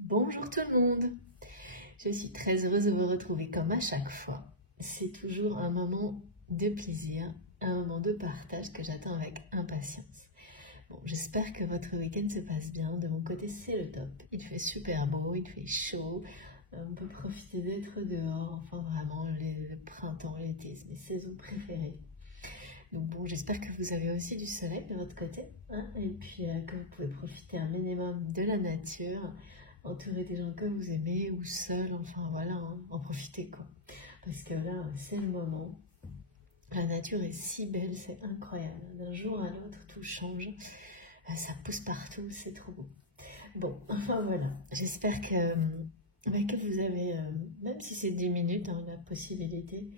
Bonjour tout le monde, je suis très heureuse de vous retrouver comme à chaque fois. C'est toujours un moment de plaisir, un moment de partage que j'attends avec impatience. Bon, j'espère que votre week-end se passe bien. De mon côté, c'est le top. Il fait super beau, il fait chaud. On peut profiter d'être dehors. Enfin, vraiment, le printemps, l'été, c'est mes saisons préférées. Donc bon, j'espère que vous avez aussi du soleil de votre côté, hein, et puis que vous pouvez profiter un minimum de la nature, entouré des gens que vous aimez ou seul, enfin voilà, hein, en profiter quoi. Parce que là, c'est le moment. La nature est si belle, c'est incroyable. D'un jour à l'autre, tout change. Ça pousse partout, c'est trop beau. Bon, enfin voilà. J'espère que vous avez, même si c'est 10 minutes, hein, la possibilité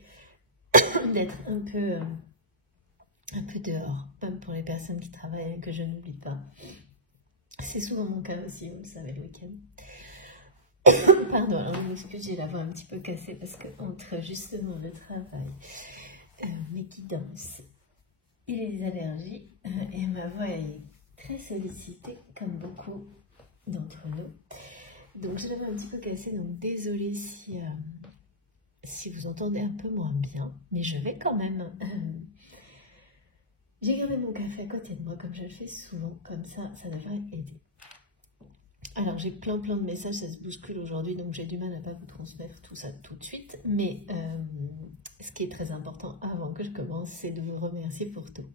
d'être un peu dehors, même pour les personnes qui travaillent et que je n'oublie pas. C'est souvent mon cas aussi, vous le savez, le week-end. Pardon, alors je m'excuse, j'ai la voix un petit peu cassée parce que entre justement le travail, mes guidances et les allergies, et ma voix est très sollicitée, comme beaucoup d'entre nous. Donc je l'avais un petit peu cassée, donc désolée si vous entendez un peu moins bien, mais je vais quand même... J'ai gardé mon café à côté de moi, comme je le fais souvent, comme ça devrait aider. Alors j'ai plein de messages, ça se bouscule aujourd'hui, donc j'ai du mal à pas vous transmettre tout ça tout de suite. Mais ce qui est très important avant que je commence, c'est de vous remercier pour tout,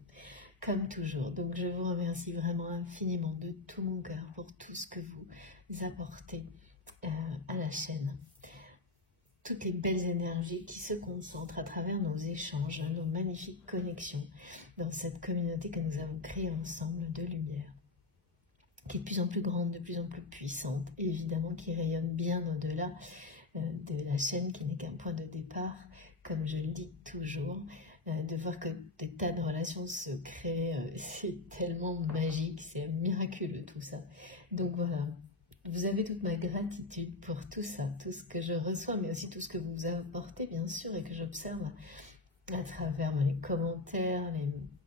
comme toujours. Donc je vous remercie vraiment infiniment de tout mon cœur pour tout ce que vous apportez à la chaîne. Toutes les belles énergies qui se concentrent à travers nos échanges, nos magnifiques connexions dans cette communauté que nous avons créée ensemble de lumière, qui est de plus en plus grande, de plus en plus puissante, et évidemment qui rayonne bien au-delà de la chaîne qui n'est qu'un point de départ, comme je le dis toujours. De voir que des tas de relations se créent, c'est tellement magique, c'est miraculeux tout ça. Donc voilà, vous avez toute ma gratitude pour tout ça, tout ce que je reçois, mais aussi tout ce que vous apportez bien sûr et que j'observe à travers les commentaires,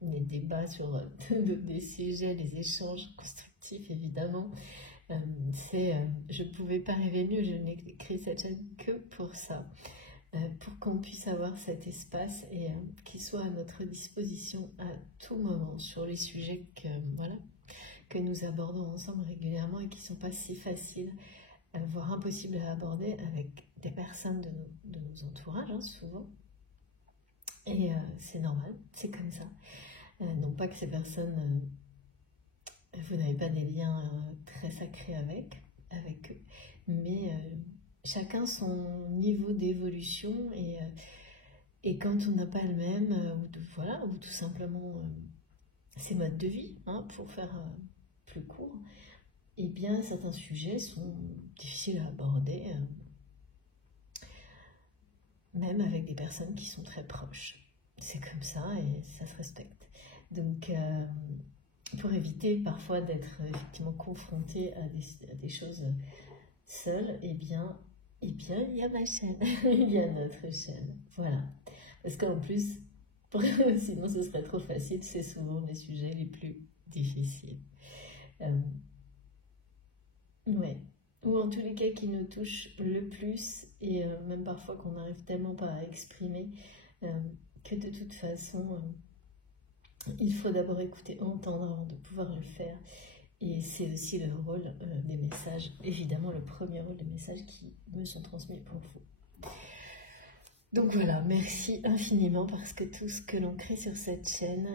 les débats sur des sujets, les échanges constructifs évidemment. Je ne pouvais pas rêver mieux, je n'ai créé cette chaîne que pour ça, pour qu'on puisse avoir cet espace et qu'il soit à notre disposition à tout moment sur les sujets que nous abordons ensemble régulièrement et qui ne sont pas si faciles, voire impossibles à aborder avec des personnes de nos entourages, hein, souvent. Et c'est normal, c'est comme ça. Non pas que ces personnes, vous n'avez pas des liens très sacrés avec eux, mais chacun son niveau d'évolution et quand on n'a pas le même, ou tout simplement ses modes de vie, hein, pour faire plus court, eh bien certains sujets sont difficiles à aborder, même avec des personnes qui sont très proches. C'est comme ça et ça se respecte. Donc, pour éviter parfois d'être effectivement confronté à des choses seules, eh bien, il y a ma chaîne, il y a notre chaîne. Voilà. Parce qu'en plus, sinon ce serait trop facile, c'est souvent les sujets les plus difficiles. Ouais. Ou en tous les cas qui nous touchent le plus et même parfois qu'on n'arrive tellement pas à exprimer que de toute façon il faut d'abord écouter, entendre avant de pouvoir le faire. Et c'est aussi le rôle des messages, évidemment le premier rôle des messages qui me sont transmis pour vous. Donc voilà, merci infiniment parce que tout ce que l'on crée sur cette chaîne,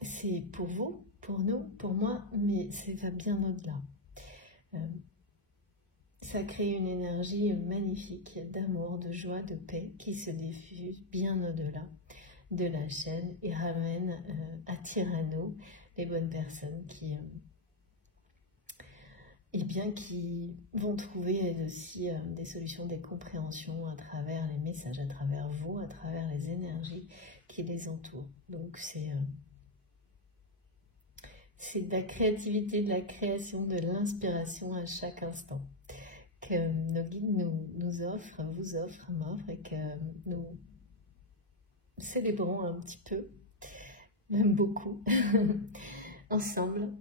c'est pour vous, pour nous, pour moi, mais ça va bien au-delà. Ça crée une énergie magnifique d'amour, de joie, de paix qui se diffuse bien au-delà de la chaîne et ramène, attire à nous les bonnes personnes qui vont trouver elles aussi des solutions, des compréhensions à travers les messages, à travers vous, à travers les énergies qui les entourent. Donc c'est de la créativité, de la création, de l'inspiration à chaque instant que nos guides nous offrent, vous offrent, m'offrent et que nous célébrons un petit peu, même beaucoup, ensemble,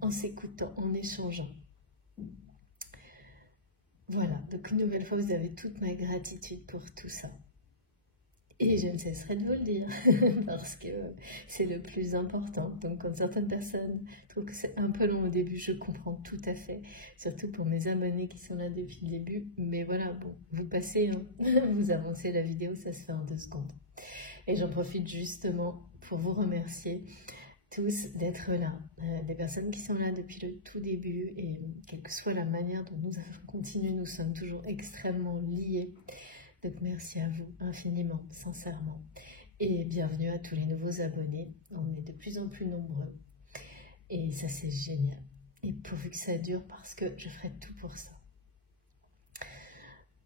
en s'écoutant, en échangeant. Voilà, donc une nouvelle fois, vous avez toute ma gratitude pour tout ça. Et je ne cesserai de vous le dire, parce que c'est le plus important. Donc quand certaines personnes trouvent que c'est un peu long au début, je comprends tout à fait. Surtout pour mes abonnés qui sont là depuis le début. Mais voilà, bon, vous passez, hein, vous avancez la vidéo, ça se fait en 2 secondes. Et j'en profite justement pour vous remercier tous d'être là. Des personnes qui sont là depuis le tout début, et quelle que soit la manière dont nous continuons, nous sommes toujours extrêmement liés. Donc merci à vous infiniment, sincèrement. Et bienvenue à tous les nouveaux abonnés. On est de plus en plus nombreux. Et ça, c'est génial. Et pourvu que ça dure, parce que je ferai tout pour ça.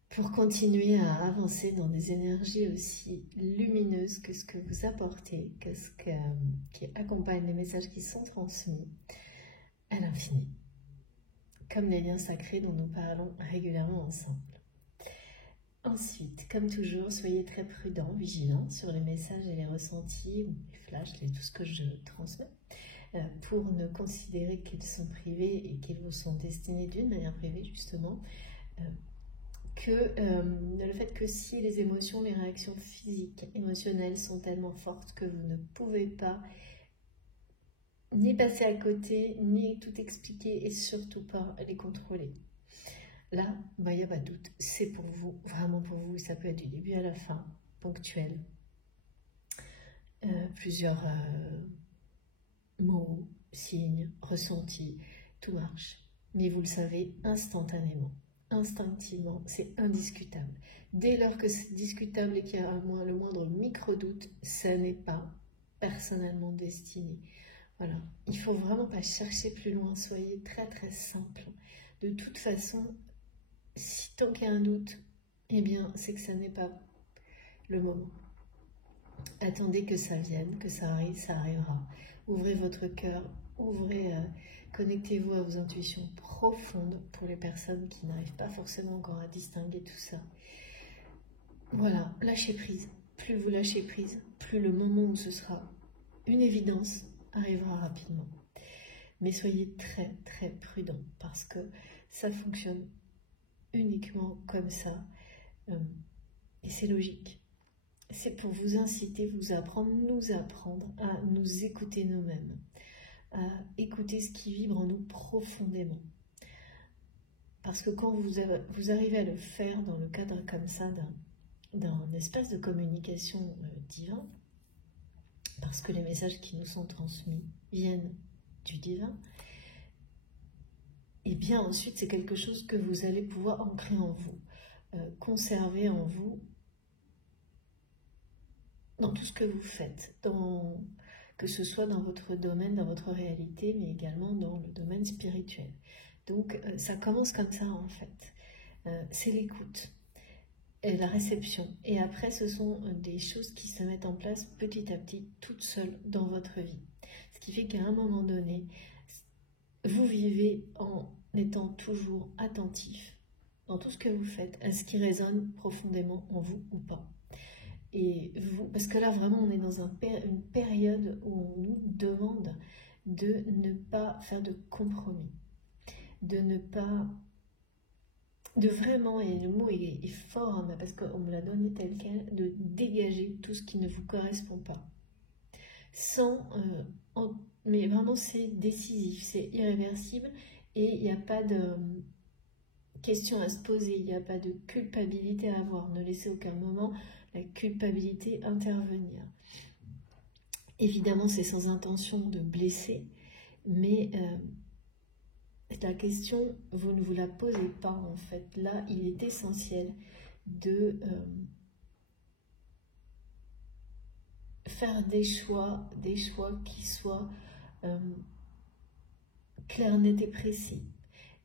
Pour continuer à avancer dans des énergies aussi lumineuses que ce que vous apportez, qui accompagne les messages qui sont transmis à l'infini. Comme les liens sacrés dont nous parlons régulièrement ensemble. Ensuite, comme toujours, soyez très prudents, vigilants sur les messages et les ressentis, les flashs, tout ce que je transmets, pour ne considérer qu'ils sont privés et qu'ils vous sont destinés d'une manière privée, justement, le fait que si les émotions, les réactions physiques, émotionnelles sont tellement fortes que vous ne pouvez pas ni passer à côté, ni tout expliquer et surtout pas les contrôler. Là, il n'y a pas de doute, c'est pour vous, vraiment pour vous, ça peut être du début à la fin, ponctuel. Plusieurs mots, signes, ressentis, tout marche. Mais vous le savez instantanément, instinctivement, c'est indiscutable. Dès lors que c'est discutable et qu'il y a le moindre micro-doute, ça n'est pas personnellement destiné. Voilà, il ne faut vraiment pas chercher plus loin, soyez très très simple. De toute façon, si tant qu'il y a un doute, eh bien, c'est que ça n'est pas le moment. Attendez que ça vienne, que ça arrive, ça arrivera. Ouvrez votre cœur, connectez-vous à vos intuitions profondes pour les personnes qui n'arrivent pas forcément encore à distinguer tout ça. Voilà, lâchez prise. Plus vous lâchez prise, plus le moment où ce sera une évidence arrivera rapidement. Mais soyez très très prudents parce que ça fonctionne uniquement comme ça, et c'est logique. C'est pour vous inciter, vous apprendre, nous apprendre à nous écouter nous-mêmes, à écouter ce qui vibre en nous profondément. Parce que quand vous arrivez à le faire dans le cadre comme ça d'un espace de communication divin, parce que les messages qui nous sont transmis viennent du divin, et bien ensuite c'est quelque chose que vous allez pouvoir ancrer en vous, conserver en vous, dans tout ce que vous faites, que ce soit dans votre domaine, dans votre réalité, mais également dans le domaine spirituel. Donc ça commence comme ça en fait, c'est l'écoute, et la réception, et après ce sont des choses qui se mettent en place petit à petit, toutes seules dans votre vie. Ce qui fait qu'à un moment donné, vous vivez en étant toujours attentif dans tout ce que vous faites, à ce qui résonne profondément en vous ou pas. Et vous, parce que là vraiment on est dans une période où on nous demande de ne pas faire de compromis, de ne pas, de vraiment, et le mot est fort, hein, parce qu'on me l'a donné tel quel, de dégager tout ce qui ne vous correspond pas. Mais vraiment c'est décisif, c'est irréversible, et il n'y a pas de question à se poser, il n'y a pas de culpabilité à avoir, ne laissez aucun moment la culpabilité intervenir. Évidemment c'est sans intention de blesser, mais la question, vous ne vous la posez pas en fait. Là, il est essentiel de faire des choix qui soient clairs, nets et précis,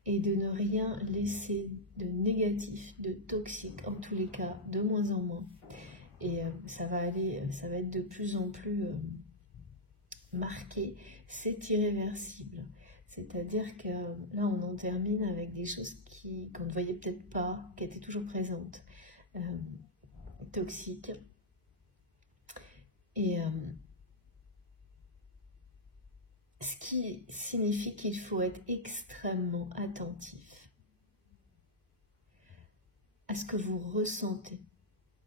et de ne rien laisser de négatif, de toxique, en tous les cas, de moins en moins. Et ça va être de plus en plus marqué, c'est irréversible. C'est-à-dire que là, on en termine avec des choses qu'on ne voyait peut-être pas, qui étaient toujours présentes, toxiques. Et ce qui signifie qu'il faut être extrêmement attentif. à ce que vous ressentez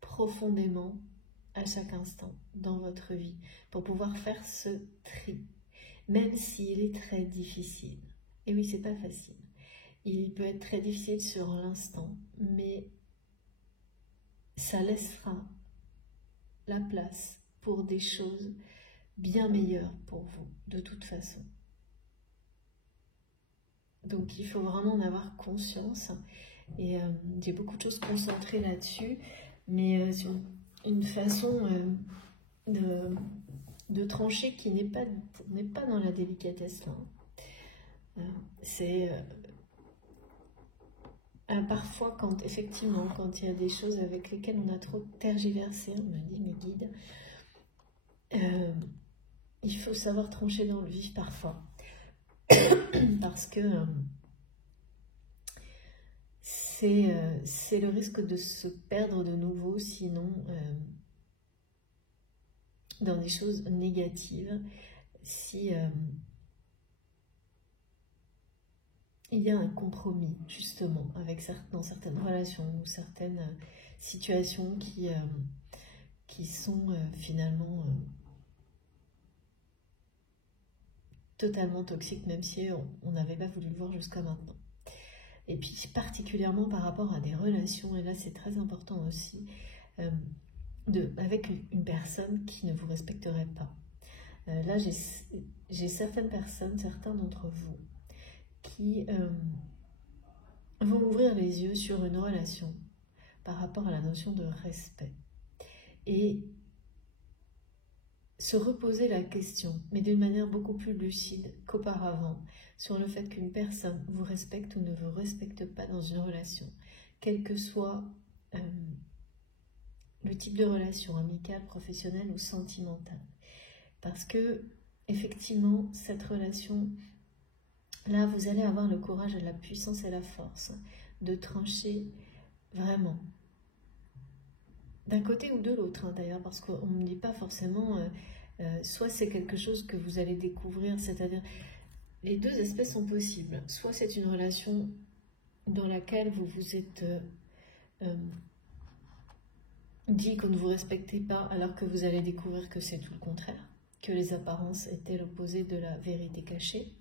profondément à chaque instant dans votre vie pour pouvoir faire ce tri, même s'il est très difficile. Et oui, c'est pas facile. Il peut être très difficile sur l'instant, mais ça laissera la place pour des choses bien meilleures pour vous, de toute façon. Donc il faut vraiment en avoir conscience. Et j'ai beaucoup de choses concentrées là-dessus, mais sur une façon de trancher qui n'est pas dans la délicatesse là. C'est parfois effectivement quand il y a des choses avec lesquelles on a trop tergiversé, on me dit mes guides, il faut savoir trancher dans le vif parfois, parce que c'est le risque de se perdre de nouveau, sinon dans des choses négatives, si il y a un compromis justement dans certaines relations ou certaines situations qui sont finalement totalement toxiques, même si on n'avait pas voulu le voir jusqu'à maintenant. Et puis particulièrement par rapport à des relations, et là c'est très important aussi, avec une personne qui ne vous respecterait pas. Là j'ai certaines personnes, certains d'entre vous, qui vont ouvrir les yeux sur une relation par rapport à la notion de respect. Et se reposer la question, mais d'une manière beaucoup plus lucide qu'auparavant, sur le fait qu'une personne vous respecte ou ne vous respecte pas dans une relation, quel que soit le type de relation, amicale, professionnelle ou sentimentale. Parce que, effectivement, cette relation-là, vous allez avoir le courage, la puissance et la force de trancher vraiment. D'un côté ou de l'autre, d'ailleurs, parce qu'on ne me dit pas forcément, soit c'est quelque chose que vous allez découvrir, c'est-à-dire, les deux aspects sont possibles. Soit c'est une relation dans laquelle vous vous êtes dit qu'on ne vous respectait pas, alors que vous allez découvrir que c'est tout le contraire, que les apparences étaient l'opposé de la vérité cachée.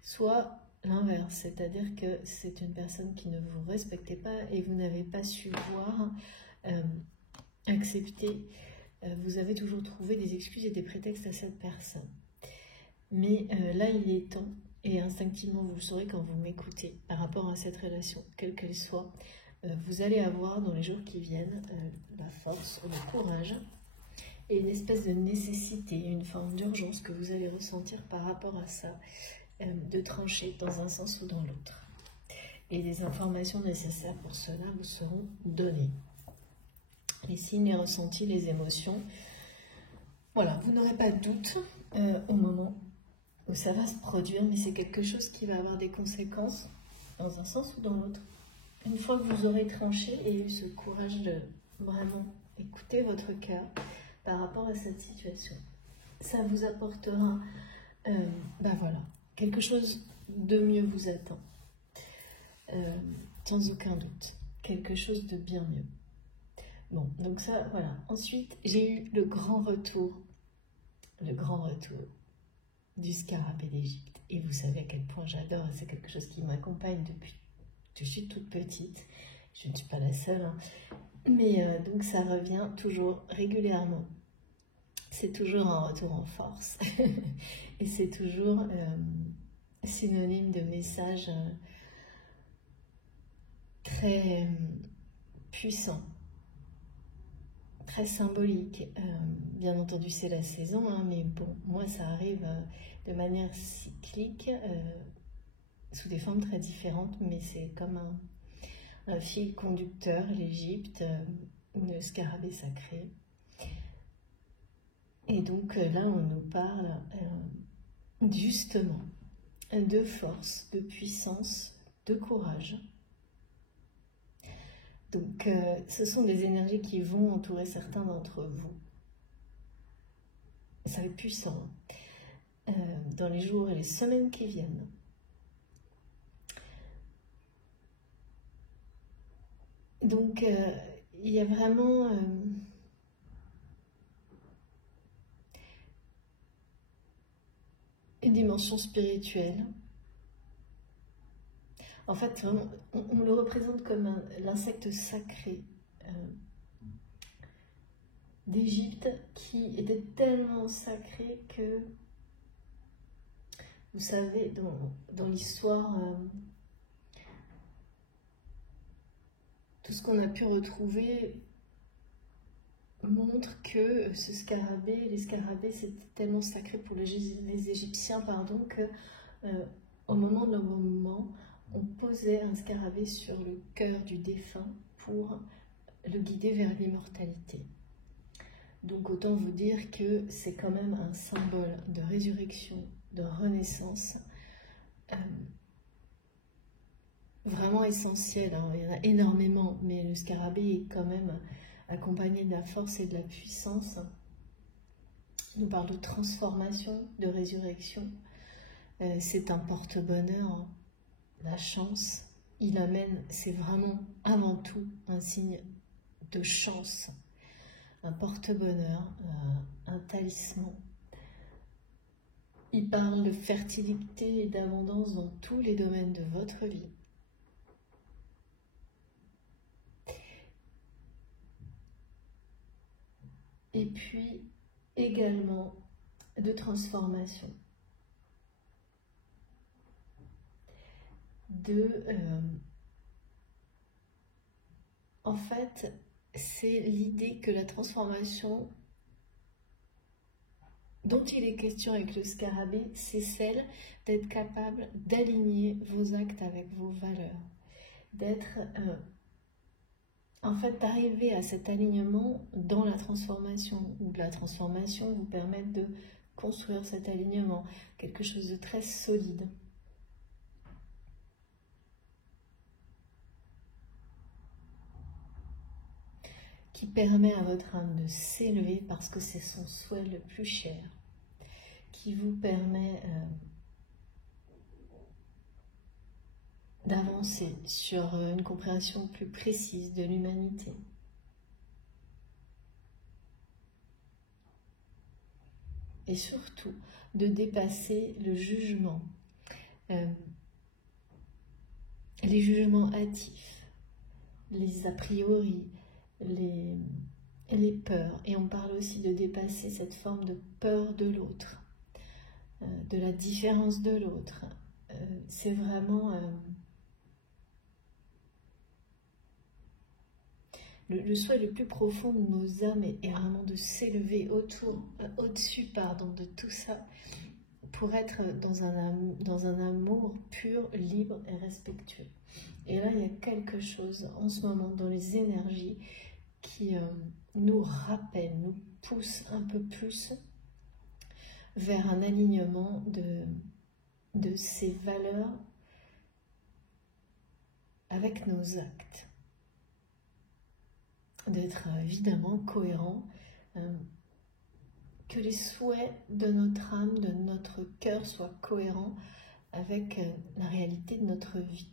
Soit l'inverse, c'est-à-dire que c'est une personne qui ne vous respectait pas et vous n'avez pas su voir, accepter, vous avez toujours trouvé des excuses et des prétextes à cette personne. Mais là, il est temps, et instinctivement, vous le saurez quand vous m'écoutez, par rapport à cette relation, quelle qu'elle soit, vous allez avoir dans les jours qui viennent la force, le courage, et une espèce de nécessité, une forme d'urgence que vous allez ressentir par rapport à ça, de trancher dans un sens ou dans l'autre. Et les informations nécessaires pour cela vous seront données. Les signes, les ressentis, les émotions, voilà, vous n'aurez pas de doute au moment où ça va se produire, mais c'est quelque chose qui va avoir des conséquences dans un sens ou dans l'autre. Une fois que vous aurez tranché et eu ce courage de vraiment écouter votre cœur par rapport à cette situation, ça vous apportera, voilà, quelque chose de mieux vous attend, sans aucun doute, quelque chose de bien mieux. Bon, donc ça, voilà. Ensuite, j'ai eu le grand retour du scarabée d'Égypte. Et vous savez à quel point j'adore, c'est quelque chose qui m'accompagne depuis que je suis toute petite. Je ne suis pas la seule, hein. Mais donc ça revient toujours régulièrement. C'est toujours un retour en force. Et c'est toujours synonyme de messages très puissants, très symbolique. Bien entendu, c'est la saison, hein, mais bon, moi, ça arrive de manière cyclique, sous des formes très différentes, mais c'est comme un fil conducteur, l'Égypte, le scarabée sacré. Et donc là, on nous parle justement de force, de puissance, de courage. Donc, ce sont des énergies qui vont entourer certains d'entre vous. Ça va être puissant dans les jours et les semaines qui viennent. Donc, il y a vraiment une dimension spirituelle. En fait, vraiment, on le représente comme l'insecte sacré d'Égypte qui était tellement sacré que, vous savez, dans l'histoire, tout ce qu'on a pu retrouver montre que ce scarabée, les scarabées, c'était tellement sacré pour les Égyptiens, pardon, que au moment de leur moment, on posait un scarabée sur le cœur du défunt pour le guider vers l'immortalité. Donc autant vous dire que c'est quand même un symbole de résurrection, de renaissance, vraiment essentiel. Hein. Il y en a énormément, mais le scarabée est quand même accompagné de la force et de la puissance. Il nous parle de transformation, de résurrection. C'est un porte-bonheur, hein. La chance, il amène, c'est vraiment avant tout un signe de chance, un porte-bonheur, un talisman. Il parle de fertilité et d'abondance dans tous les domaines de votre vie. Et puis également de transformation. En fait, c'est l'idée que la transformation dont il est question avec le scarabée, c'est celle d'être capable d'aligner vos actes avec vos valeurs, d'être, en fait, d'arriver à cet alignement dans la transformation, où la transformation vous permet de construire cet alignement, quelque chose de très solide. Qui permet à votre âme de s'élever parce que c'est son souhait le plus cher, qui vous permet d'avancer sur une compréhension plus précise de l'humanité. Et surtout, de dépasser le jugement, les jugements hâtifs, les a priori, les peurs. Et on parle aussi de dépasser cette forme de peur de l'autre, de la différence de l'autre. C'est vraiment... le souhait le plus profond de nos âmes est vraiment de s'élever au-dessus de tout ça, pour être dans un amour pur, libre et respectueux. Et là, il y a quelque chose en ce moment dans les énergies qui nous rappelle, nous pousse un peu plus vers un alignement de ces valeurs avec nos actes. D'être évidemment cohérent, que les souhaits de notre âme, de notre cœur soient cohérents avec la réalité de notre vie.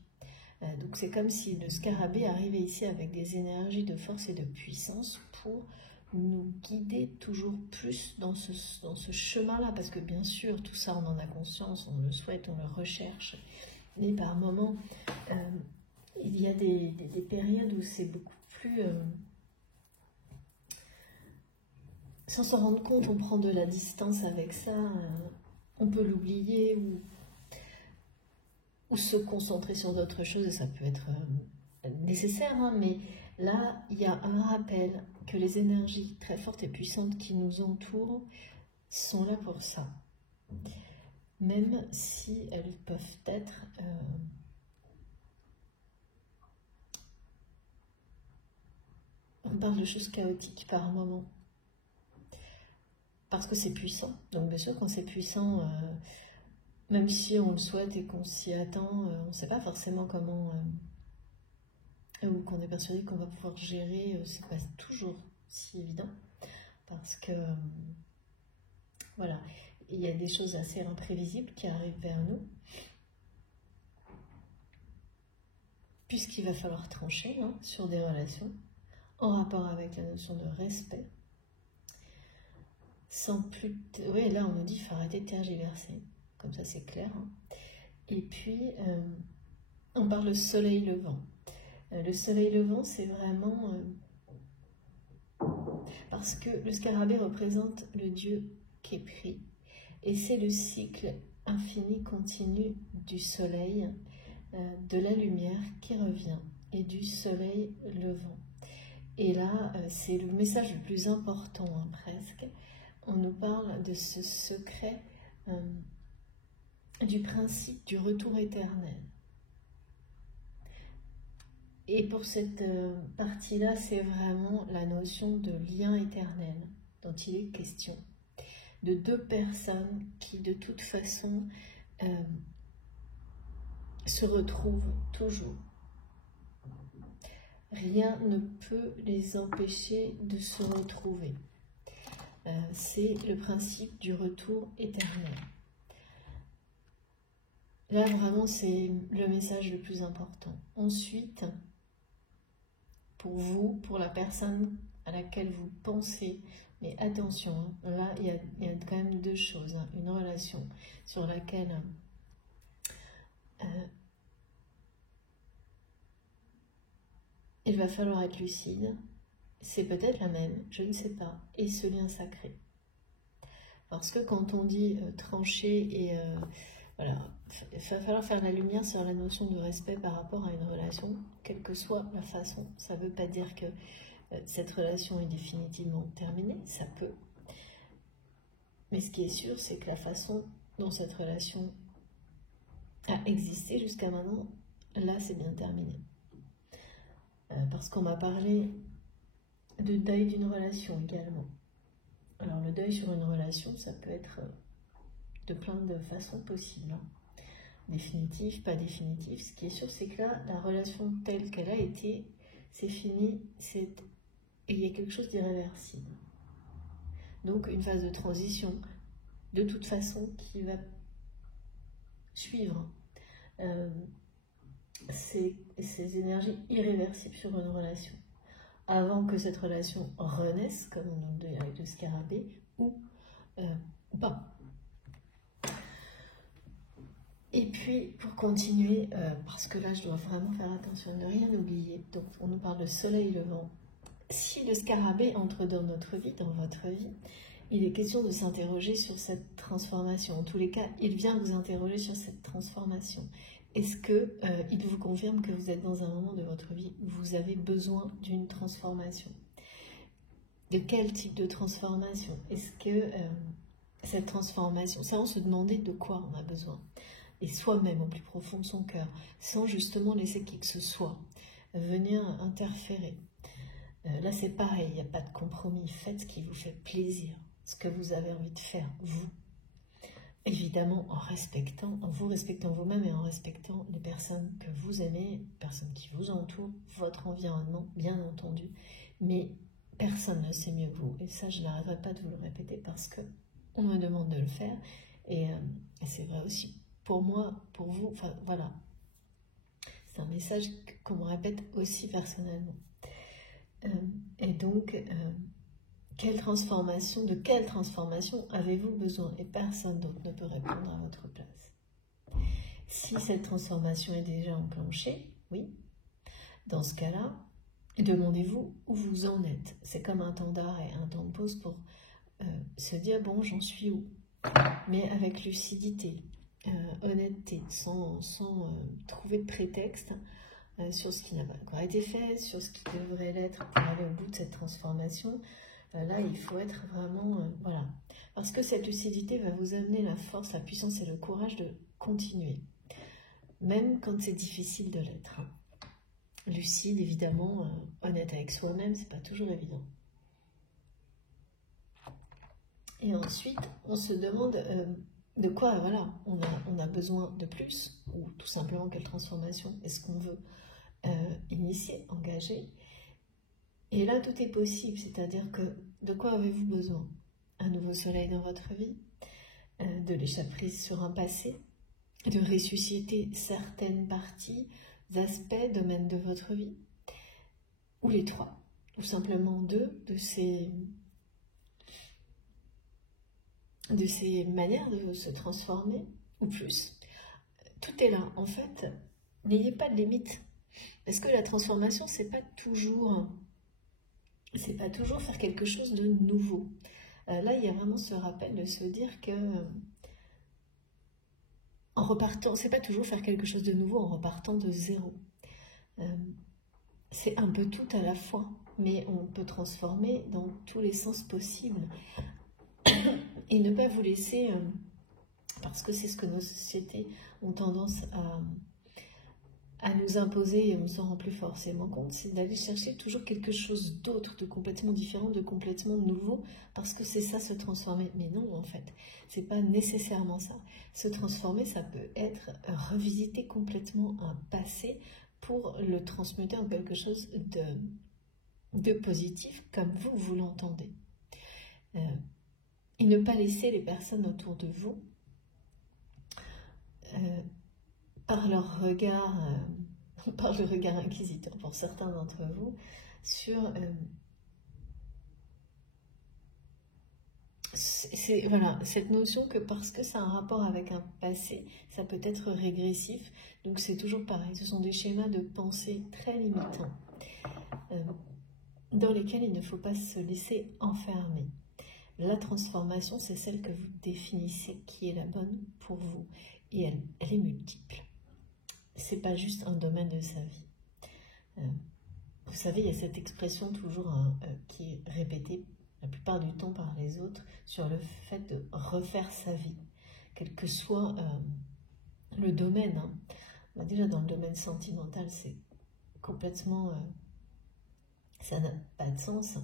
Donc c'est comme si le scarabée arrivait ici avec des énergies de force et de puissance pour nous guider toujours plus dans ce chemin-là, parce que bien sûr, tout ça on en a conscience, on le souhaite, on le recherche, mais par moments, il y a des périodes où c'est beaucoup plus... sans s'en rendre compte, on prend de la distance avec ça, on peut l'oublier ou se concentrer sur d'autres choses, et ça peut être nécessaire, hein, mais là, il y a un rappel que les énergies très fortes et puissantes qui nous entourent sont là pour ça. Même si elles peuvent être... on parle de choses chaotiques par moment. Parce que c'est puissant. Donc bien sûr, quand c'est puissant, même si on le souhaite et qu'on s'y attend, on ne sait pas forcément comment, ou qu'on est persuadé qu'on va pouvoir gérer, c'est pas toujours si évident. Parce que, voilà, il y a des choses assez imprévisibles qui arrivent vers nous. puisqu'il va falloir trancher sur des relations en rapport avec la notion de respect. Sans plus... Oui, là on nous dit qu'il faut arrêter de tergiverser, comme ça c'est clair. Et puis, on parle de soleil levant. Le soleil levant, c'est vraiment... parce que le scarabée représente le dieu Khepri, et c'est le cycle infini continu du soleil, de la lumière qui revient, et du soleil levant. Et là, c'est le message le plus important, presque. On nous parle de ce secret du principe du retour éternel. Et pour cette partie-là, c'est vraiment la notion de lien éternel dont il est question. De deux personnes qui, de toute façon, se retrouvent toujours. Rien ne peut les empêcher de se retrouver. C'est le principe du retour éternel. Là, vraiment, c'est le message le plus important. Ensuite, pour vous, pour la personne à laquelle vous pensez, mais attention, là, il y a quand même deux choses. Une relation sur laquelle il va falloir être lucide. C'est peut-être la même, je ne sais pas. Et ce lien sacré. Parce que quand on dit trancher et... voilà, il va falloir faire la lumière sur la notion de respect par rapport à une relation, quelle que soit la façon. Ça ne veut pas dire que cette relation est définitivement terminée, ça peut. Mais ce qui est sûr, c'est que la façon dont cette relation a existé jusqu'à maintenant, là, c'est bien terminé. Parce qu'on m'a parlé de deuil d'une relation également. Alors, le deuil sur une relation, ça peut être de plein de façons possibles. Définitive, pas définitive. Ce qui est sûr, c'est que là, la relation telle qu'elle a été, c'est fini, et il y a quelque chose d'irréversible. Donc, une phase de transition, de toute façon, qui va suivre ces énergies irréversibles sur une relation. Avant que cette relation renaisse, comme on nous dit avec le scarabée, ou pas. Et puis, pour continuer, parce que là, je dois vraiment faire attention de ne rien oublier. Donc, on nous parle de soleil levant. Si le scarabée entre dans notre vie, dans votre vie, il est question de s'interroger sur cette transformation. En tous les cas, il vient vous interroger sur cette transformation. Est-ce qu'il vous confirme que vous êtes dans un moment de votre vie où vous avez besoin d'une transformation? De quel type de transformation? Est-ce que cette transformation, c'est on se demander de quoi on a besoin, et soi-même au plus profond de son cœur, sans justement laisser qui que ce soit venir interférer. Là, c'est pareil, il n'y a pas de compromis. Faites ce qui vous fait plaisir, ce que vous avez envie de faire, vous. Évidemment, en vous respectant vous-même et en respectant les personnes que vous aimez, les personnes qui vous entourent, votre environnement, bien entendu. Mais personne ne sait mieux que vous. Et ça, je n'arrêterai pas de vous le répéter parce qu'on me demande de le faire. Et c'est vrai aussi pour moi, pour vous, enfin voilà. C'est un message qu'on me répète aussi personnellement. Et donc, de quelle transformation avez-vous besoin? Et personne d'autre ne peut répondre à votre place. Si cette transformation est déjà enclenchée, oui, dans ce cas-là, demandez-vous où vous en êtes. C'est comme un temps d'arrêt, un temps de pause pour se dire, bon, j'en suis où? Mais avec lucidité, honnêteté, sans trouver de prétexte sur ce qui n'a pas encore été fait, sur ce qui devrait l'être pour aller au bout de cette transformation. Là, il faut être vraiment... voilà. Parce que cette lucidité va vous amener la force, la puissance et le courage de continuer. Même quand c'est difficile de l'être. Lucide, évidemment, honnête avec soi-même, c'est pas toujours évident. Et ensuite, on se demande de quoi, voilà, on a besoin de plus, ou tout simplement quelle transformation est-ce qu'on veut initier, engager. Et là, tout est possible, c'est-à-dire que de quoi avez-vous besoin? Un nouveau soleil dans votre vie, de lâcher prise sur un passé, de ressusciter certaines parties aspects, domaines de votre vie, ou les trois, ou simplement deux de ces manières de se transformer, ou plus. Tout est là, en fait, n'ayez pas de limite, parce que la transformation, c'est pas toujours faire quelque chose de nouveau. Là, il y a vraiment ce rappel de se dire que en repartant, c'est pas toujours faire quelque chose de nouveau en repartant de zéro. C'est un peu tout à la fois, mais on peut transformer dans tous les sens possibles et ne pas vous laisser, parce que c'est ce que nos sociétés ont tendance à nous imposer et on ne s'en rend plus forcément compte, c'est d'aller chercher toujours quelque chose d'autre, de complètement différent, de complètement nouveau, parce que c'est ça, se transformer. Mais non, en fait, c'est pas nécessairement ça. Se transformer, ça peut être revisiter complètement un passé pour le transmuter en quelque chose de positif, comme vous l'entendez. Et ne pas laisser les personnes autour de vous par leur regard, par le regard inquisiteur pour certains d'entre vous, sur voilà, cette notion que parce que ça a un rapport avec un passé, ça peut être régressif. Donc c'est toujours pareil, ce sont des schémas de pensée très limitants dans lesquels il ne faut pas se laisser enfermer. La transformation, c'est celle que vous définissez qui est la bonne pour vous. Et elle est multiple. C'est pas juste un domaine de sa vie. Vous savez, il y a cette expression toujours qui est répétée la plupart du temps par les autres sur le fait de refaire sa vie, quel que soit le domaine. Hein. Déjà dans le domaine sentimental, c'est complètement... ça n'a pas de sens.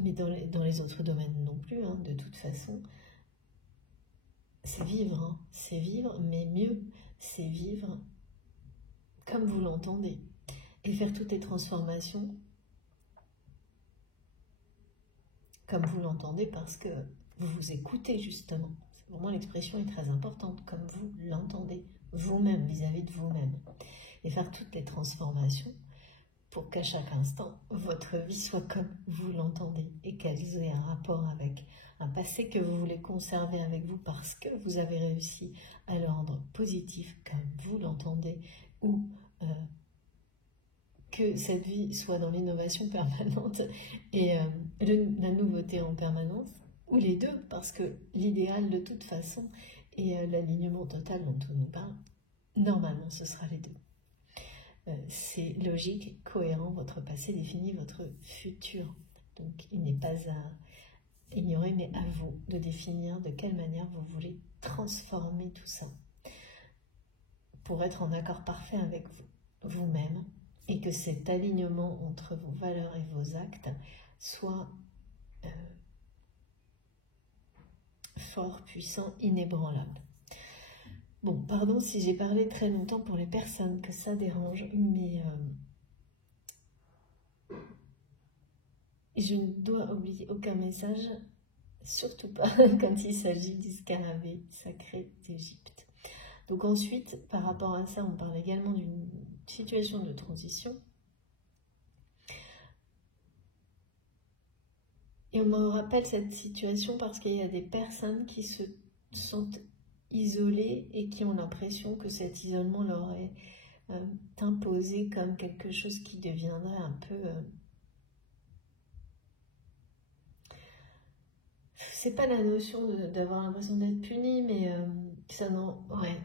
Mais dans les autres domaines non plus, hein, de toute façon. C'est vivre, mais mieux, c'est vivre comme vous l'entendez. Et faire toutes les transformations comme vous l'entendez parce que vous vous écoutez justement. Pour moi, l'expression est très importante, comme vous l'entendez, vous-même, vis-à-vis de vous-même. Et faire toutes les transformations pour qu'à chaque instant, votre vie soit comme vous l'entendez et qu'elle ait un rapport avec un passé que vous voulez conserver avec vous parce que vous avez réussi à le rendre positif comme vous l'entendez ou que cette vie soit dans l'innovation permanente et la nouveauté en permanence, ou les deux, parce que l'idéal de toute façon et l'alignement total dont on nous parle, normalement ce sera les deux. C'est logique, cohérent, votre passé définit votre futur. Donc il n'est pas à ignorer, mais à vous de définir de quelle manière vous voulez transformer tout ça pour être en accord parfait avec vous-même et que cet alignement entre vos valeurs et vos actes soit fort, puissant, inébranlable. Bon, pardon si j'ai parlé très longtemps pour les personnes que ça dérange, mais je ne dois oublier aucun message, surtout pas quand il s'agit du scarabée sacré d'Égypte. Donc ensuite, par rapport à ça, on parle également d'une situation de transition. Et on me rappelle cette situation parce qu'il y a des personnes qui se sentent isolées et qui ont l'impression que cet isolement leur est imposé comme quelque chose qui deviendrait un peu... c'est pas la notion d'avoir l'impression d'être puni, mais ça non... Ouais.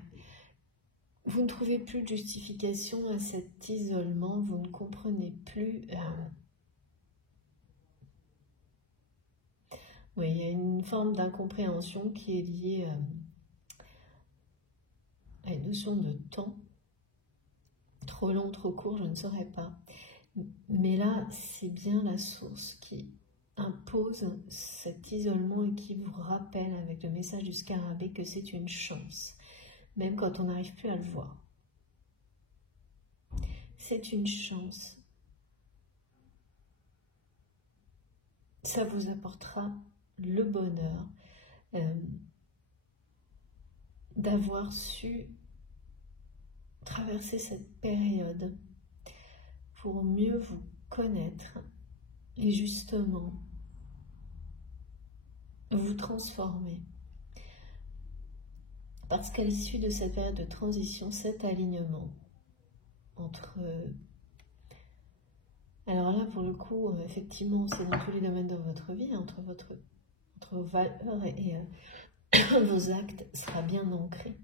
Vous ne trouvez plus de justification à cet isolement, vous ne comprenez plus... Oui, il y a une forme d'incompréhension qui est liée à une notion de temps. Trop long, trop court, je ne saurais pas. Mais là, c'est bien la source qui impose cet isolement et qui vous rappelle avec le message du scarabée que c'est une chance, même quand on n'arrive plus à le voir. C'est une chance. Ça vous apportera le bonheur d'avoir su traverser cette période pour mieux vous connaître et justement vous transformer. Parce qu'à l'issue de cette période de transition, cet alignement entre... Alors là, pour le coup, effectivement, c'est dans tous les domaines de votre vie, entre vos valeurs et vos actes sera bien ancré.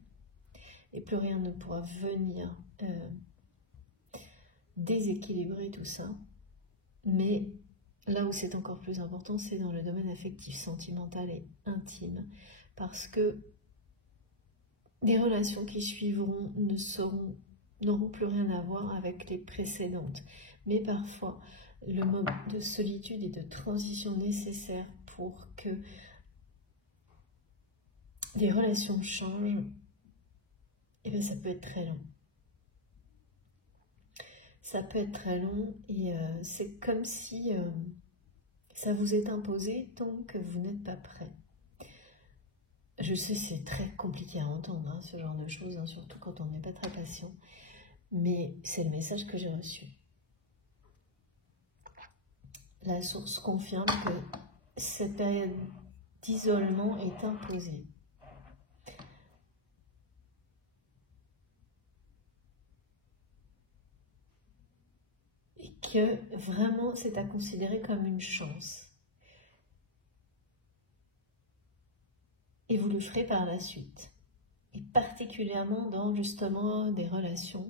Et plus rien ne pourra venir déséquilibrer tout ça. Mais là où c'est encore plus important, c'est dans le domaine affectif, sentimental et intime. Parce que les relations qui suivront n'auront plus rien à voir avec les précédentes. Mais parfois, le moment de solitude et de transition nécessaire pour que les relations changent, eh bien, ça peut être très long. Ça peut être très long et c'est comme si ça vous est imposé tant que vous n'êtes pas prêt. Je sais, c'est très compliqué à entendre, hein, ce genre de choses, hein, surtout quand on n'est pas très patient. Mais c'est le message que j'ai reçu. La source confirme que cette période d'isolement est imposée. Et que vraiment c'est à considérer comme une chance. Et vous le ferez par la suite. Et particulièrement dans justement des relations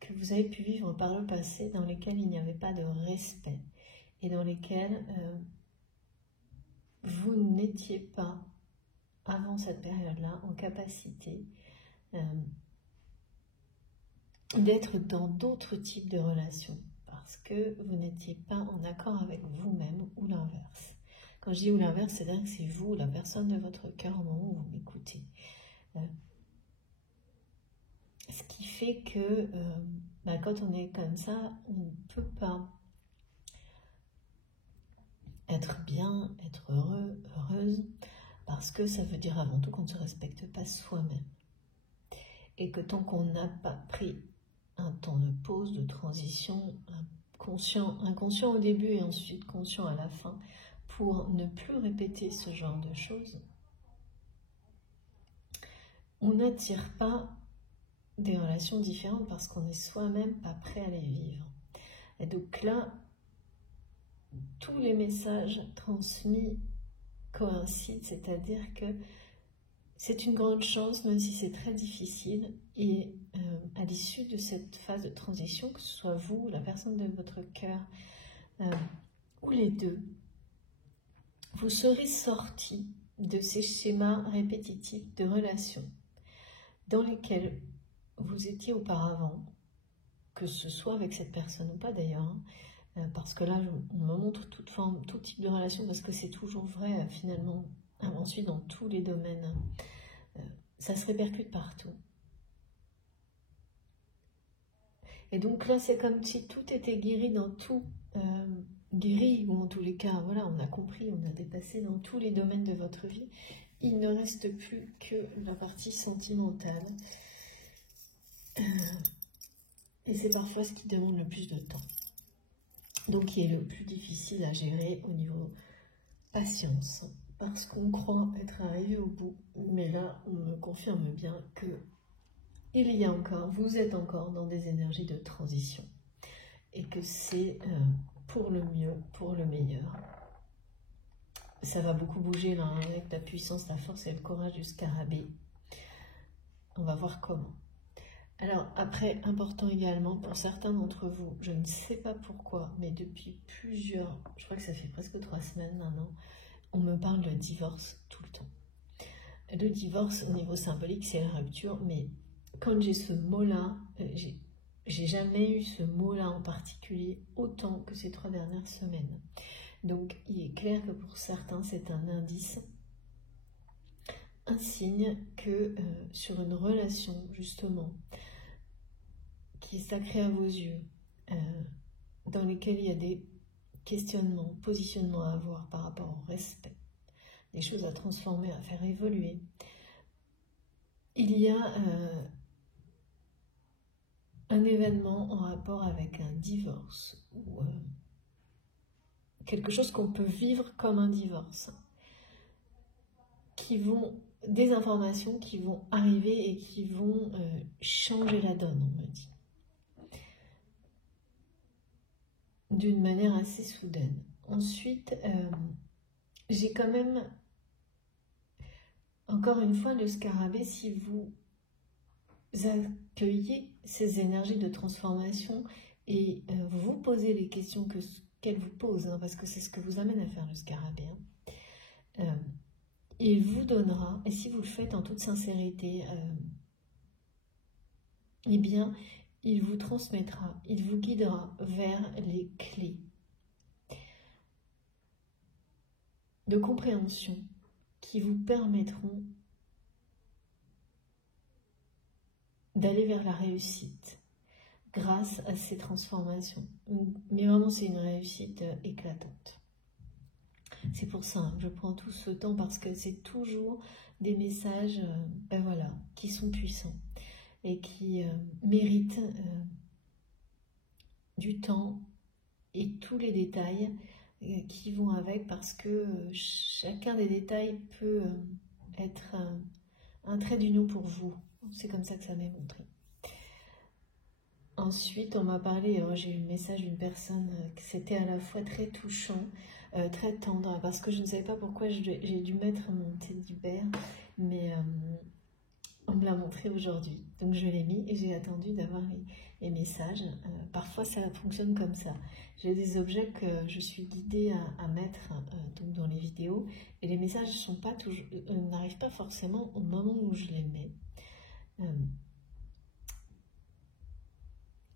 que vous avez pu vivre par le passé, dans lesquelles il n'y avait pas de respect et dans lesquelles vous n'étiez pas, avant cette période-là, en capacité d'être dans d'autres types de relations parce que vous n'étiez pas en accord avec vous-même ou l'inverse. Quand je dis ou l'inverse, c'est-à-dire que c'est vous, la personne de votre cœur au moment où vous m'écoutez. Ce qui fait que quand on est comme ça, on ne peut pas être bien, être heureux, heureuse, parce que ça veut dire avant tout qu'on ne se respecte pas soi-même. Et que tant qu'on n'a pas pris un temps de pause, de transition, inconscient au début et ensuite conscient à la fin, pour ne plus répéter ce genre de choses, on n'attire pas des relations différentes parce qu'on n'est soi-même pas prêt à les vivre. Et donc là, tous les messages transmis coïncident, c'est-à-dire que c'est une grande chance, même si c'est très difficile, et à l'issue de cette phase de transition, que ce soit vous, la personne de votre cœur, ou les deux, vous serez sortis de ces schémas répétitifs de relations dans lesquels vous étiez auparavant, que ce soit avec cette personne ou pas d'ailleurs, parce que là on me montre toute forme, tout type de relation, parce que c'est toujours vrai finalement, ensuite dans tous les domaines, ça se répercute partout. Et donc là c'est comme si tout était guéri dans tout, guéri, ou en tous les cas, voilà, on a compris, on a dépassé dans tous les domaines de votre vie. Il ne reste plus que la partie sentimentale. Et c'est parfois ce qui demande le plus de temps. Donc qui est le plus difficile à gérer au niveau patience. Parce qu'on croit être arrivé au bout. Mais là, on me confirme bien que vous êtes encore dans des énergies de transition. Et que c'est pour le mieux, pour le meilleur. Ça va beaucoup bouger là, avec la puissance, la force et le courage du scarabée. On va voir comment. Alors après, important également, pour certains d'entre vous, je ne sais pas pourquoi, mais depuis je crois que ça fait presque 3 semaines maintenant, on me parle de divorce tout le temps. Le divorce, au niveau symbolique, c'est la rupture, mais quand j'ai ce mot-là, j'ai jamais eu ce mot-là en particulier autant que ces 3 dernières semaines. Donc, il est clair que pour certains, c'est un indice, un signe que sur une relation, justement, qui est sacrée à vos yeux, dans lesquels il y a des questionnements, positionnements à avoir par rapport au respect, des choses à transformer, à faire évoluer, il y a un événement en rapport avec un divorce ou quelque chose qu'on peut vivre comme un divorce, des informations qui vont arriver et qui vont changer la donne, on me dit, d'une manière assez soudaine. Ensuite, j'ai quand même, encore une fois, le scarabée, si vous accueillez ces énergies de transformation et vous posez les questions qu'elle vous pose, hein, parce que c'est ce que vous amène à faire le scarabée, hein. Il vous donnera, et si vous le faites en toute sincérité, eh bien, il vous transmettra, il vous guidera vers les clés de compréhension qui vous permettront d'aller vers la réussite grâce à ces transformations. Mais vraiment, c'est une réussite éclatante. C'est pour ça que je prends tout ce temps, parce que c'est toujours des messages voilà, qui sont puissants et qui méritent du temps et tous les détails qui vont avec, parce que chacun des détails peut être un trait d'union pour vous. C'est comme ça que ça m'est montré. Ensuite, on m'a parlé, j'ai eu le message d'une personne que c'était à la fois très touchant, très tendre, parce que je ne savais pas pourquoi j'ai dû mettre mon teddy bear, mais on me l'a montré aujourd'hui. Donc je l'ai mis et j'ai attendu d'avoir les messages. Parfois ça fonctionne comme ça. J'ai des objets que je suis guidée à mettre donc dans les vidéos, et les messages n'arrivent pas forcément au moment où je les mets.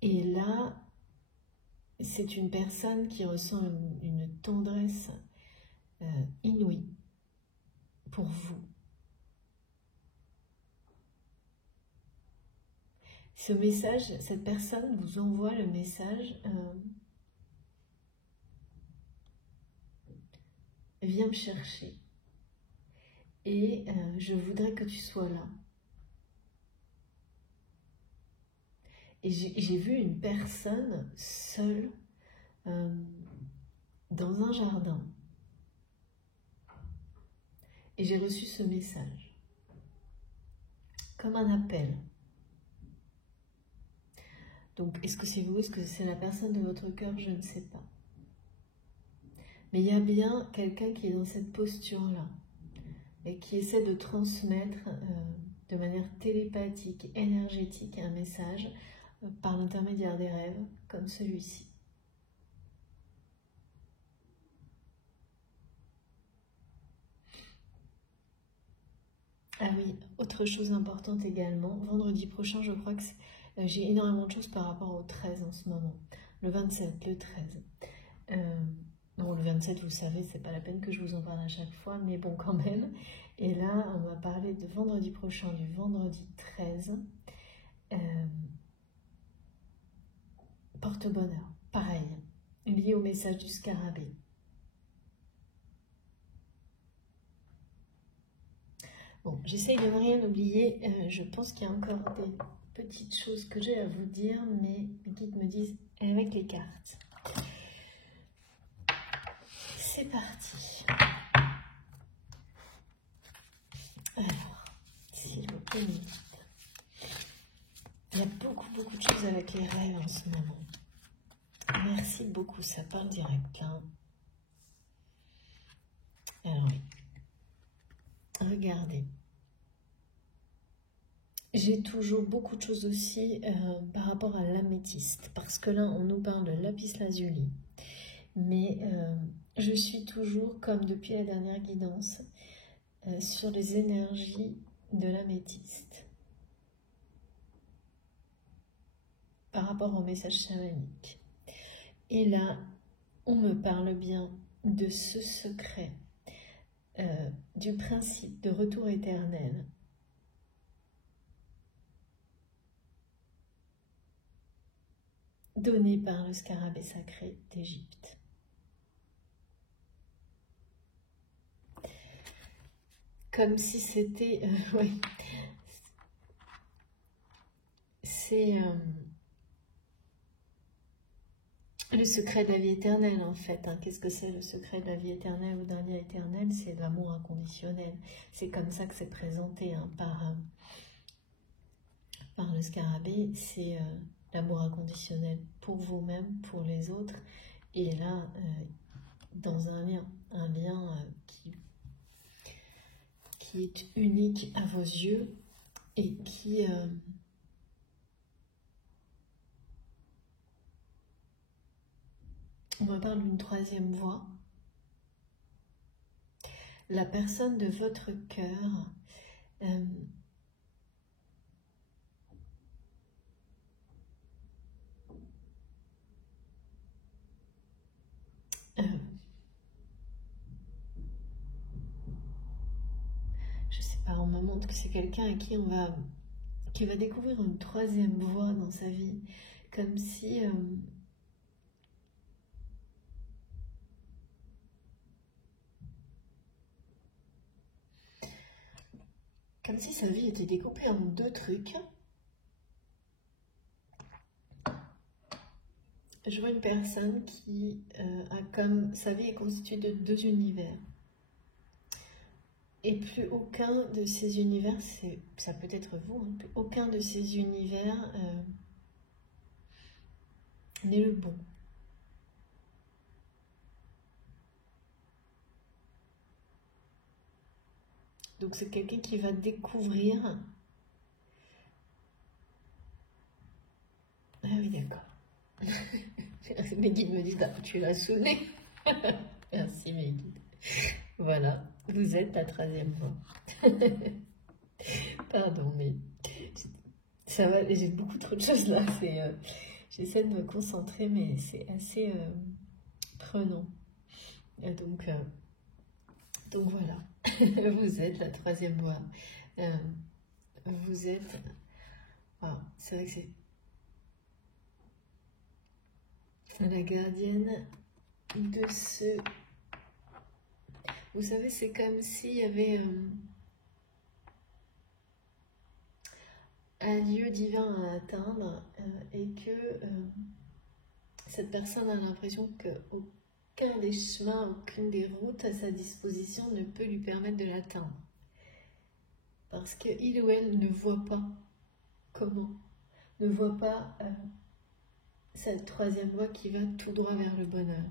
Et là, c'est une personne qui ressent une tendresse inouïe pour vous. Ce message, cette personne vous envoie le message viens me chercher et je voudrais que tu sois là. Et j'ai vu une personne seule dans un jardin. Et j'ai reçu ce message comme un appel. Donc, est-ce que c'est vous, est-ce que c'est la personne de votre cœur? Je ne sais pas. Mais il y a bien quelqu'un qui est dans cette posture-là et qui essaie de transmettre de manière télépathique, énergétique, un message par l'intermédiaire des rêves comme celui-ci. Ah oui, autre chose importante également, vendredi prochain, je crois que j'ai énormément de choses par rapport au 13 en ce moment. Le 27, le 13. Bon, le 27, vous savez, c'est pas la peine que je vous en parle à chaque fois, mais bon, quand même. Et là, on va parler de vendredi prochain, du vendredi 13. Porte-bonheur, pareil, lié au message du scarabée. Bon, j'essaye de ne rien oublier. Je pense qu'il y a encore des petites choses que j'ai à vous dire, mais mes guides me disent avec les cartes. C'est parti. Alors, s'il vous plaît, mes guides. Il y a beaucoup de choses avec les rêves en ce moment. Merci beaucoup, ça parle direct. Hein. Alors oui. Regardez. J'ai toujours beaucoup de choses aussi par rapport à l'améthyste, parce que là, on nous parle de lapis-lazuli. Mais je suis toujours, comme depuis la dernière guidance, sur les énergies de l'améthyste. Par rapport au message chamanique. Et là, on me parle bien de ce secret, du principe de retour éternel. Donné par le scarabée sacré d'Égypte. Comme si c'était... ouais. C'est... Le secret de la vie éternelle, en fait. Hein. Qu'est-ce que c'est le secret de la vie éternelle ou d'un lien éternel? C'est l'amour inconditionnel. C'est comme ça que c'est présenté hein, par le scarabée. C'est l'amour inconditionnel pour vous-même, pour les autres. Et là, dans un lien qui est unique à vos yeux et qui... on me parle d'une troisième voie. La personne de votre cœur je sais pas, on me montre que c'est quelqu'un à qui qui va découvrir une troisième voie dans sa vie, comme si sa vie était découpée en deux trucs. Je vois une personne qui a comme sa vie est constituée de deux univers. Et plus aucun de ces univers, ça peut être vous, hein, plus aucun de ces univers n'est le bon. Donc c'est quelqu'un qui va découvrir... Ah oui, d'accord. Mes guides me disent, ah, tu l'as sonné. Merci mes guides. Voilà, vous êtes la troisième voie. Pardon, mais ça va, j'ai beaucoup trop de choses là. J'essaie de me concentrer, mais c'est assez prenant. Donc voilà, vous êtes la troisième voie. Vous êtes... Ah, c'est vrai que c'est la gardienne de ce... Vous savez, c'est comme s'il y avait un lieu divin à atteindre et que cette personne a l'impression qu'aucun des chemins, aucune des routes à sa disposition ne peut lui permettre de l'atteindre. Parce qu'il ou elle ne voit pas comment, ne voit pas cette troisième voie qui va tout droit vers le bonheur.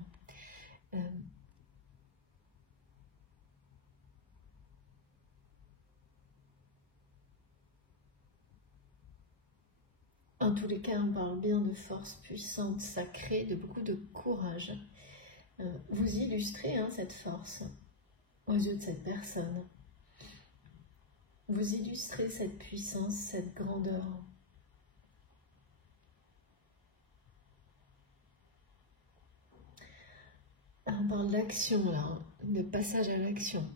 En tous les cas, on parle bien de force puissante, sacrée, de beaucoup de courage. Vous illustrez cette force aux yeux de cette personne. Vous illustrez cette puissance, cette grandeur. On parle d'action là, de passage à l'action.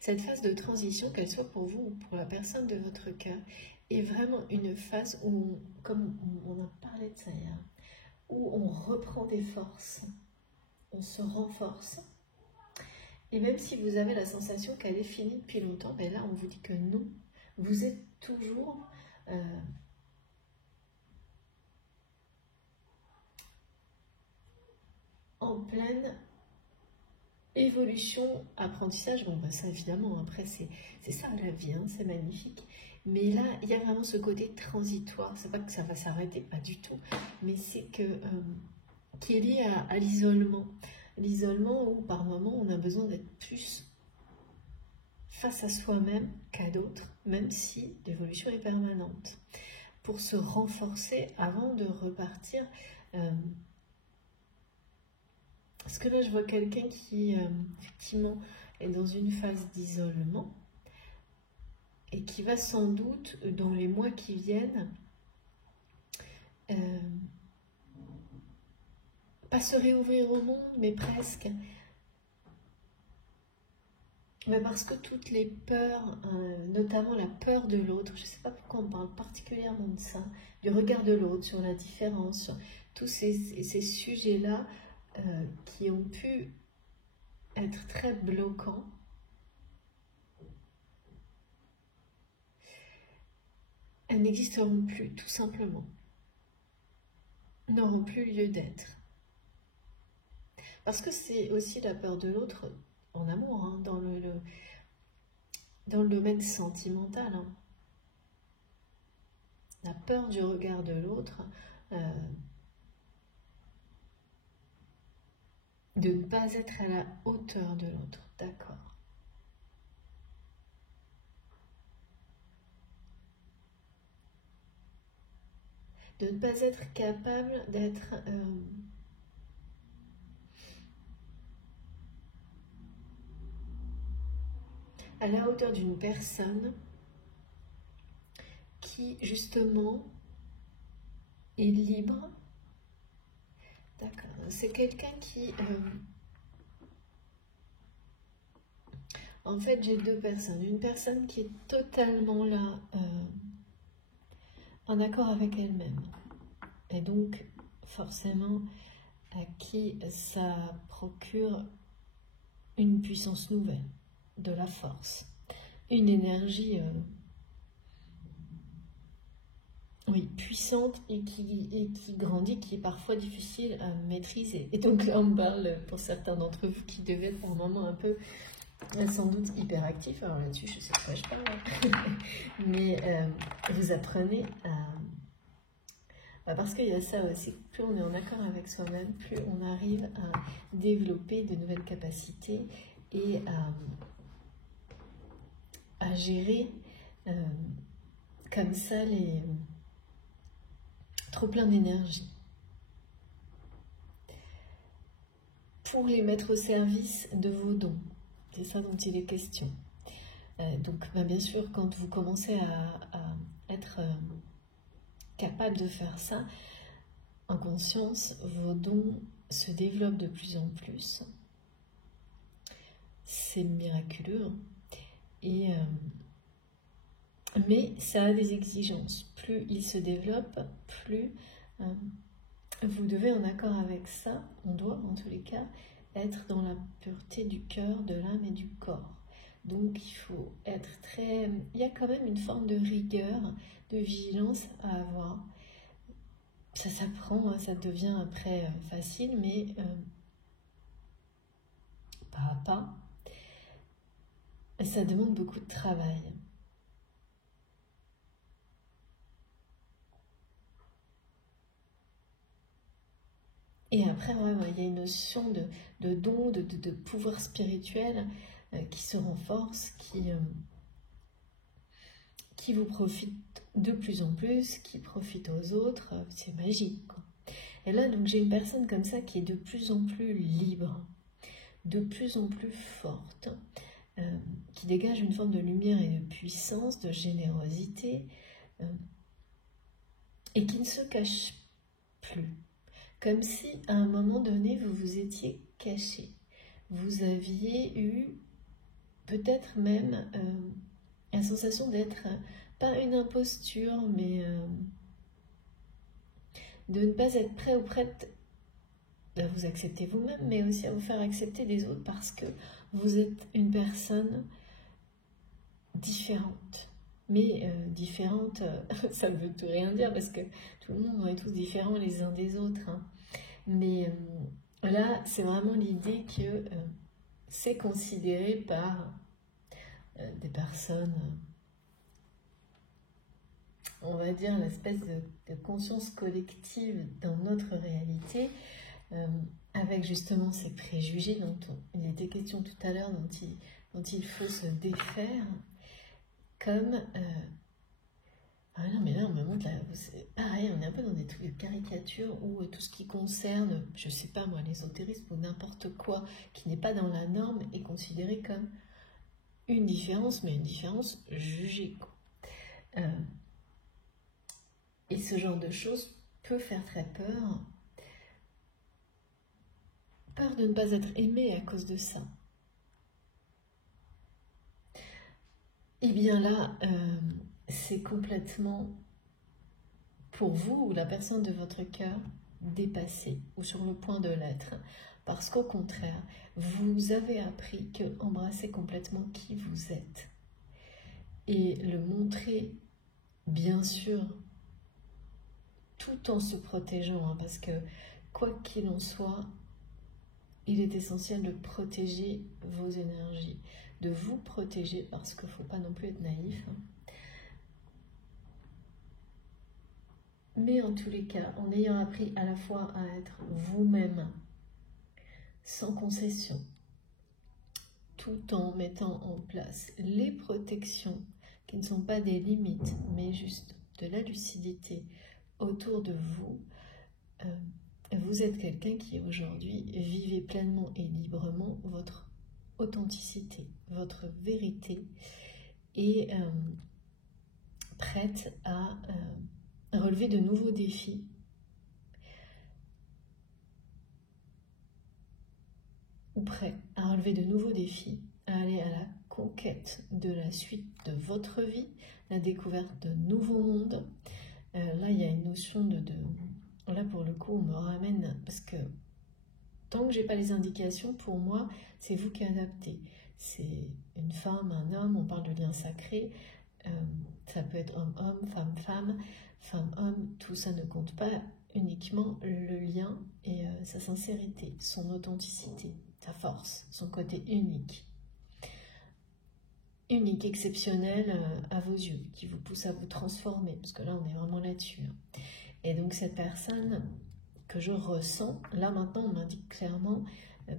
Cette phase de transition, qu'elle soit pour vous ou pour la personne de votre cœur, est vraiment une phase où, comme on a parlé de ça hier, où on reprend des forces, on se renforce. Et même si vous avez la sensation qu'elle est finie depuis longtemps, ben là on vous dit que non, vous êtes toujours en pleine évolution, apprentissage. Bon, ben ça évidemment, après c'est ça la vie, c'est magnifique. Mais là, il y a vraiment ce côté transitoire. C'est pas que ça va s'arrêter, pas du tout. Mais c'est qui est lié à l'isolement. L'isolement où par moment on a besoin d'être plus face à soi-même qu'à d'autres, même si l'évolution est permanente. Pour se renforcer avant de repartir. Parce que là, je vois quelqu'un qui, effectivement, est dans une phase d'isolement et qui va sans doute, dans les mois qui viennent, pas se réouvrir au monde, mais presque. Mais parce que toutes les peurs, notamment la peur de l'autre, je ne sais pas pourquoi on parle particulièrement de ça, du regard de l'autre, sur la différence, sur tous ces sujets-là, qui ont pu être très bloquants, elles n'existeront plus, tout simplement. n'auront plus lieu d'être. Parce que c'est aussi la peur de l'autre en amour, hein, dans le domaine sentimental. Hein. La peur du regard de l'autre, de ne pas être à la hauteur de l'autre, d'accord. De ne pas être capable d'être à la hauteur d'une personne qui justement est libre. D'accord, c'est quelqu'un qui... en fait, j'ai deux personnes. Une personne qui est totalement là, en accord avec elle-même. Et donc, forcément, à qui ça procure une puissance nouvelle, de la force, une énergie... oui, puissante et qui grandit, qui est parfois difficile à maîtriser. Et donc là, on parle, pour certains d'entre vous, qui devaient être pour un moment un peu, sans doute, hyperactifs. Alors là-dessus, je sais de quoi je parle. Mais vous apprenez à... parce qu'il y a ça aussi, plus on est en accord avec soi-même, plus on arrive à développer de nouvelles capacités et à gérer comme ça les... trop plein d'énergie pour les mettre au service de vos dons. C'est ça dont il est question. Donc, bien sûr, quand vous commencez à être capable de faire ça, en conscience, vos dons se développent de plus en plus. C'est miraculeux. Et... mais ça a des exigences. Plus il se développe, plus vous devez, en accord avec ça, on doit en tous les cas être dans la pureté du cœur, de l'âme et du corps. Donc il faut être très... Il y a quand même une forme de rigueur, de vigilance à avoir. Ça s'apprend, hein, ça devient après facile, mais pas à pas. Ça demande beaucoup de travail. Et après, ouais, il y a une notion de don, de pouvoir spirituel qui se renforce, qui vous profite de plus en plus, qui profite aux autres. C'est magique, quoi. Et là, donc, j'ai une personne comme ça qui est de plus en plus libre, de plus en plus forte, qui dégage une forme de lumière et de puissance, de générosité, et qui ne se cache plus. Comme si, à un moment donné, vous vous étiez caché. Vous aviez eu peut-être même la sensation d'être, pas une imposture, mais de ne pas être prêt ou prête à vous accepter vous-même, mais aussi à vous faire accepter des autres parce que vous êtes une personne différente. Mais différente, ça ne veut tout rien dire parce que tout le monde, on est tous différents les uns des autres. Hein. Mais là, c'est vraiment l'idée que c'est considéré par des personnes, on va dire l'espèce de conscience collective dans notre réalité, avec justement ces préjugés dont il était question tout à l'heure, dont il faut se défaire, comme... ah non, mais là, on me montre, pareil, on est un peu dans des trucs de caricature où tout ce qui concerne, je sais pas moi, l'ésotérisme ou n'importe quoi qui n'est pas dans la norme est considéré comme une différence, mais une différence jugée. Et ce genre de choses peut faire très peur. Peur de ne pas être aimé à cause de ça. Et bien là, c'est complètement, pour vous ou la personne de votre cœur, dépassé ou sur le point de l'être. Parce qu'au contraire, vous avez appris que embrasser complètement qui vous êtes et le montrer, bien sûr, tout tout en se protégeant, hein, parce que quoi qu'il en soit, il est essentiel de protéger vos énergies, de vous protéger, parce qu'il ne faut pas non plus être naïf, hein. Mais en tous les cas, en ayant appris à la fois à être vous-même, sans concession, tout en mettant en place les protections qui ne sont pas des limites, mais juste de la lucidité autour de vous, vous êtes quelqu'un qui aujourd'hui vivez pleinement et librement votre authenticité, votre vérité, et prête à relever de nouveaux défis, ou prêt à relever de nouveaux défis, à aller à la conquête de la suite de votre vie, la découverte de nouveaux mondes. Là, il y a une notion Là, pour le coup, on me ramène, parce que tant que j'ai pas les indications, pour moi, c'est vous qui adaptez. C'est une femme, un homme, on parle de lien sacré, ça peut être homme-homme, femme-femme, femme-homme, tout ça ne compte pas, uniquement le lien et sa sincérité, son authenticité, sa force, son côté unique, exceptionnel à vos yeux, qui vous pousse à vous transformer, parce que là on est vraiment là-dessus. Et donc cette personne que je ressens, là maintenant on m'indique clairement,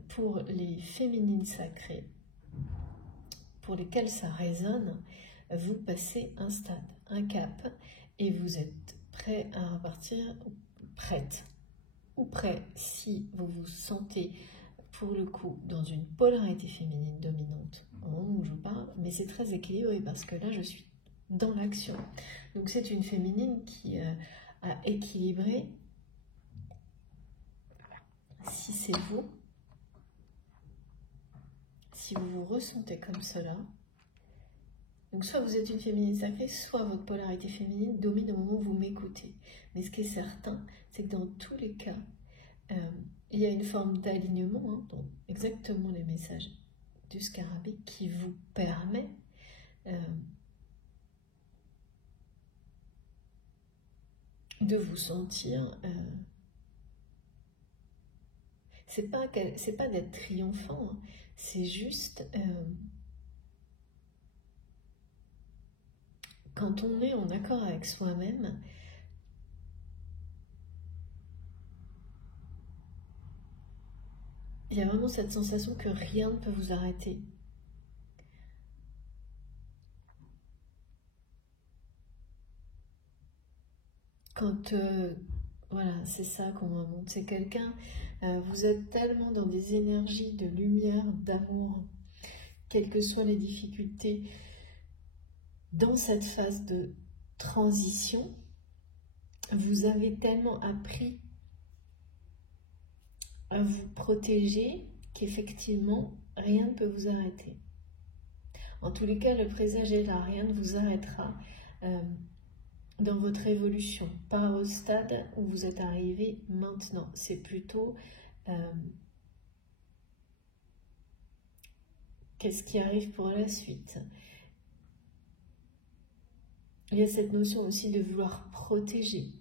pour les féminines sacrées, pour lesquelles ça résonne, vous passez un stade, un cap, et vous êtes prêt à repartir, prête, ou prêt si vous vous sentez pour le coup dans une polarité féminine dominante au moment où je parle, mais c'est très équilibré parce que là je suis dans l'action. Donc c'est une féminine qui a équilibré, si c'est vous, si vous vous ressentez comme cela. Donc soit vous êtes une féminine sacrée, soit votre polarité féminine domine au moment où vous m'écoutez. Mais ce qui est certain, c'est que dans tous les cas, il y a une forme d'alignement, hein, donc exactement les messages du scarabée, qui vous permet de vous sentir... c'est pas d'être triomphant, hein, c'est juste... quand on est en accord avec soi-même, il y a vraiment cette sensation que rien ne peut vous arrêter. Quand, voilà, c'est ça qu'on me montre, c'est quelqu'un, vous êtes tellement dans des énergies de lumière, d'amour, quelles que soient les difficultés, dans cette phase de transition, vous avez tellement appris à vous protéger qu'effectivement, rien ne peut vous arrêter. En tous les cas, le présage est là, rien ne vous arrêtera dans votre évolution, pas au stade où vous êtes arrivé maintenant. C'est plutôt qu'est-ce qui arrive pour la suite. Il y a cette notion aussi de vouloir protéger.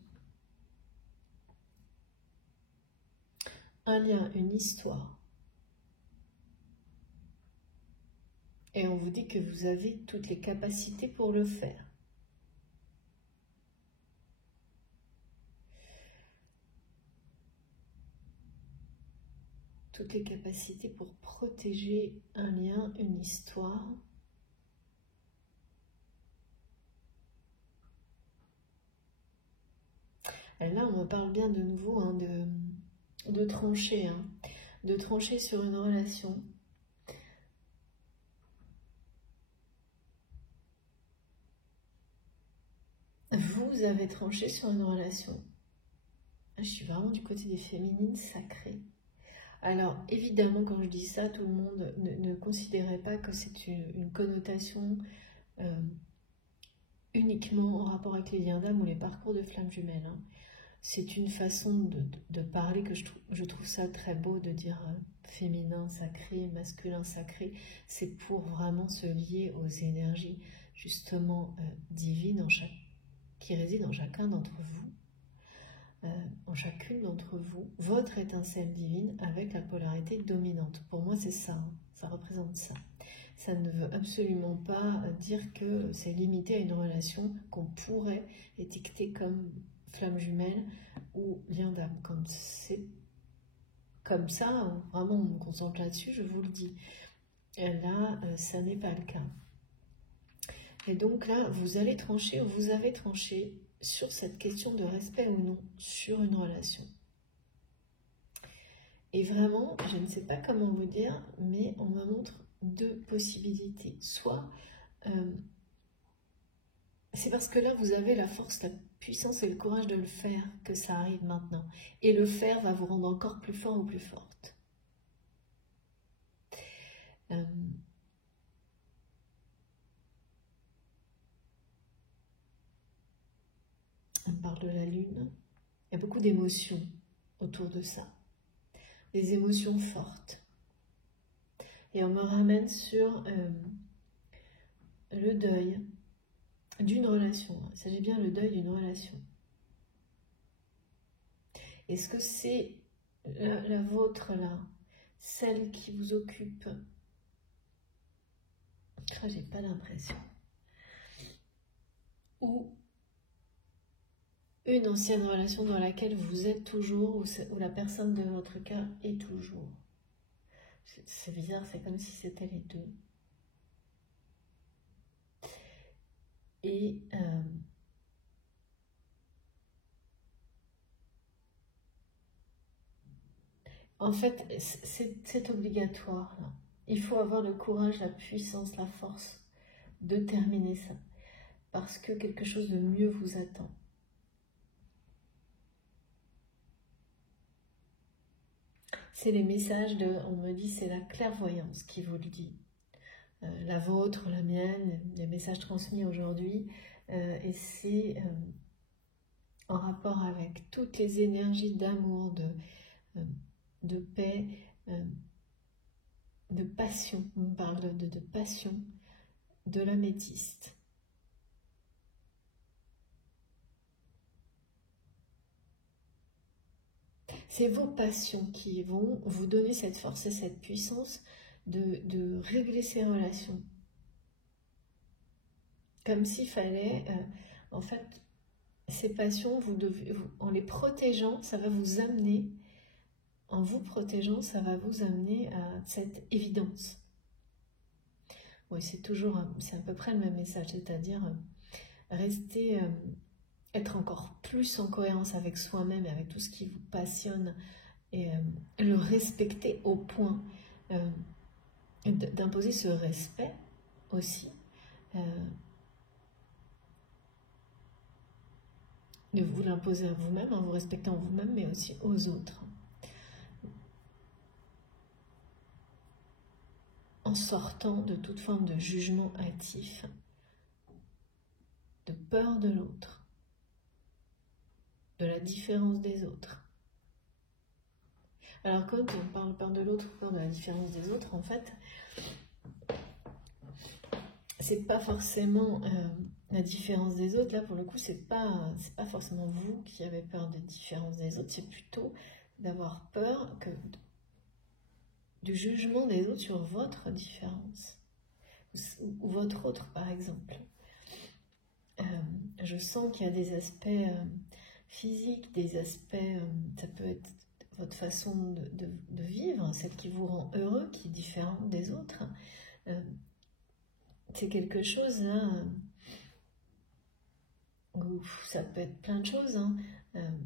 Un lien, une histoire. Et on vous dit que vous avez toutes les capacités pour le faire. Toutes les capacités pour protéger un lien, une histoire. Et là, on me parle bien de nouveau hein, de trancher, hein, de trancher sur une relation. Vous avez tranché sur une relation. Je suis vraiment du côté des féminines sacrées. Alors, évidemment, quand je dis ça, tout le monde ne considérait pas que c'est une connotation uniquement en rapport avec les liens d'âme ou les parcours de flammes jumelles. Hein. C'est une façon de parler que je trouve ça très beau, de dire féminin sacré, masculin sacré. C'est pour vraiment se lier aux énergies justement divines qui résident en chacun d'entre vous. en chacune d'entre vous, votre étincelle divine avec la polarité dominante. Pour moi, c'est ça, hein, ça représente ça. Ça ne veut absolument pas dire que c'est limité à une relation qu'on pourrait étiqueter comme flamme jumelle ou lien d'âme. Comme c'est comme ça, hein, vraiment on me concentre là-dessus, je vous le dis. Et là, ça n'est pas le cas. Et donc là, vous allez trancher, ou vous avez tranché sur cette question de respect ou non sur une relation. Et vraiment, je ne sais pas comment vous dire, mais on me montre deux possibilités. Soit, c'est parce que là, vous avez la force, la puissance et le courage de le faire que ça arrive maintenant. Et le faire va vous rendre encore plus fort ou plus forte. On parle de la lune. Il y a beaucoup d'émotions autour de ça. Des émotions fortes. Et on me ramène sur le deuil d'une relation. Il s'agit bien le deuil d'une relation. Est-ce que c'est la vôtre là, celle qui vous occupe? J'ai pas l'impression. Ou une ancienne relation dans laquelle vous êtes toujours, ou la personne de votre cœur est toujours. C'est bizarre, c'est comme si c'était les deux. Et en fait, c'est obligatoire. Là. Il faut avoir le courage, la puissance, la force de terminer ça. Parce que quelque chose de mieux vous attend. C'est les messages on me dit, c'est la clairvoyance qui vous le dit. La vôtre, la mienne, les messages transmis aujourd'hui. Et c'est en rapport avec toutes les énergies d'amour, de paix, de passion. On parle de passion, de l'améthyste. C'est vos passions qui vont vous donner cette force et cette puissance de régler ces relations. Comme s'il fallait, en fait, ces passions, en les protégeant, ça va vous amener, en vous protégeant, ça va vous amener à cette évidence. Oui, c'est à peu près le même message, c'est-à-dire rester... être encore plus en cohérence avec soi-même et avec tout ce qui vous passionne et le respecter au point d'imposer ce respect aussi, de vous l'imposer à vous-même, en vous respectant vous-même, mais aussi aux autres. En sortant de toute forme de jugement hâtif, de peur de l'autre, de la différence des autres. Alors quand on parle peur de l'autre, peur de la différence des autres, en fait, c'est pas forcément la différence des autres. Là, pour le coup, c'est pas forcément vous qui avez peur de la différence des autres, c'est plutôt d'avoir peur du jugement des autres sur votre différence, ou votre autre, par exemple. Je sens qu'il y a des aspects physiques, des aspects, ça peut être votre façon de vivre, celle qui vous rend heureux, qui est différente des autres. C'est quelque chose là, ça peut être plein de choses, hein,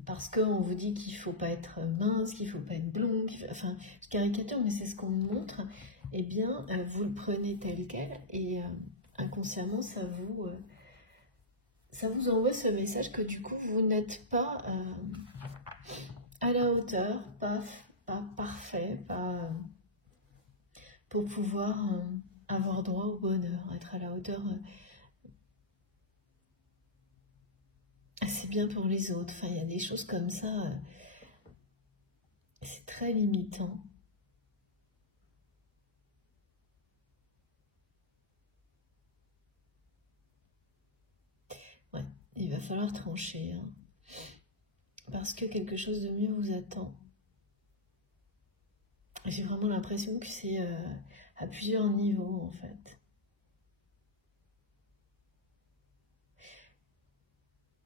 parce qu'on vous dit qu'il ne faut pas être mince, qu'il ne faut pas être blond, enfin, je caricature, mais c'est ce qu'on me montre. Eh bien, vous le prenez tel quel, et inconsciemment, ça vous envoie ce message que du coup, vous n'êtes pas à la hauteur, pas parfait, pas pour pouvoir avoir droit au bonheur, être à la hauteur. C'est bien pour les autres. Enfin, il y a des choses comme ça. C'est très limitant. Ouais, il va falloir trancher. Hein. parce que quelque chose de mieux vous attend. J'ai vraiment l'impression que c'est à plusieurs niveaux en fait.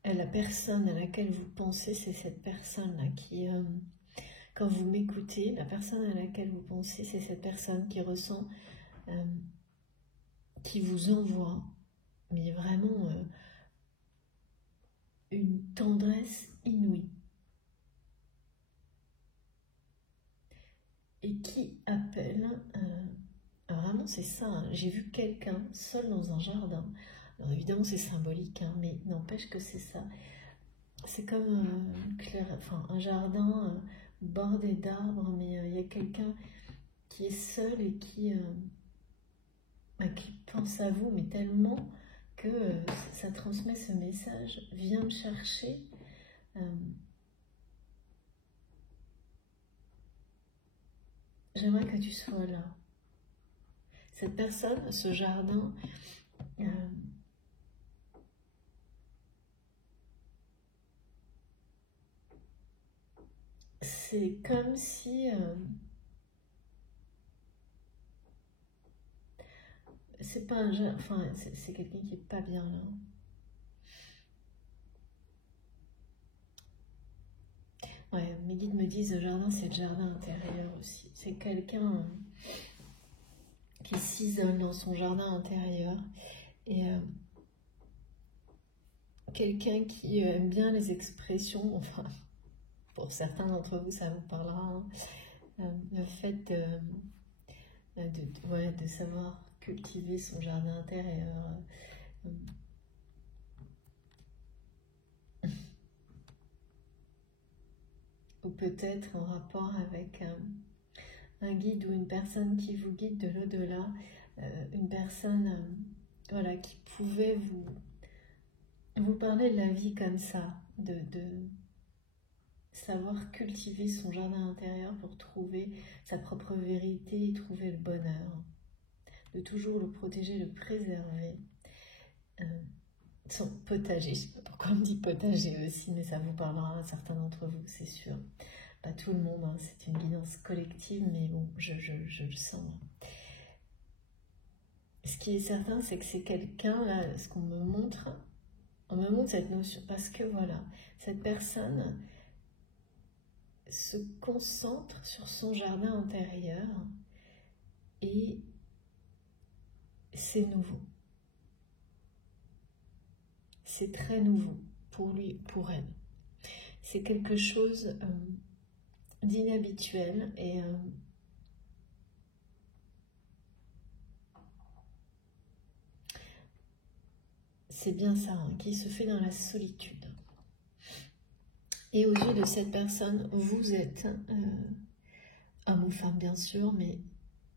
La personne à laquelle vous pensez, c'est cette personne-là qui, quand vous m'écoutez, la personne à laquelle vous pensez, c'est cette personne qui ressent, qui vous envoie, mais vraiment une tendresse inouïe. Et qui appelle, vraiment c'est ça, hein. J'ai vu quelqu'un seul dans un jardin. Alors évidemment c'est symbolique, hein, mais n'empêche que c'est ça. C'est comme un jardin bordé d'arbres, mais il y a quelqu'un qui est seul et qui pense à vous, mais tellement que ça transmet ce message. Viens me chercher. J'aimerais que tu sois là. Cette personne, ce jardin, c'est comme si c'est pas un jardin, enfin c'est quelqu'un qui est pas bien là. Ouais, mes guides me disent le jardin, c'est le jardin intérieur aussi. C'est quelqu'un qui s'isole dans son jardin intérieur et quelqu'un qui aime bien les expressions, enfin, pour certains d'entre vous, ça vous parlera, hein, le fait de savoir cultiver son jardin intérieur. Ou peut-être en rapport avec un guide ou une personne qui vous guide de l'au-delà, une personne voilà, qui pouvait vous parler de la vie comme ça, de savoir cultiver son jardin intérieur pour trouver sa propre vérité et trouver le bonheur, de toujours le protéger, le préserver. Son potager, je ne sais pas pourquoi on me dit potager aussi, mais ça vous parlera à certains d'entre vous, c'est sûr. Pas tout le monde, hein, c'est une guidance collective, mais bon, je le sens. Ce qui est certain, c'est que c'est quelqu'un, là, ce qu'on me montre, on me montre cette notion, parce que voilà, cette personne se concentre sur son jardin intérieur et c'est nouveau. C'est très nouveau pour lui, pour elle. C'est quelque chose d'inhabituel et c'est bien ça, hein, qui se fait dans la solitude. Et aux yeux de cette personne, vous êtes homme ou femme bien sûr, mais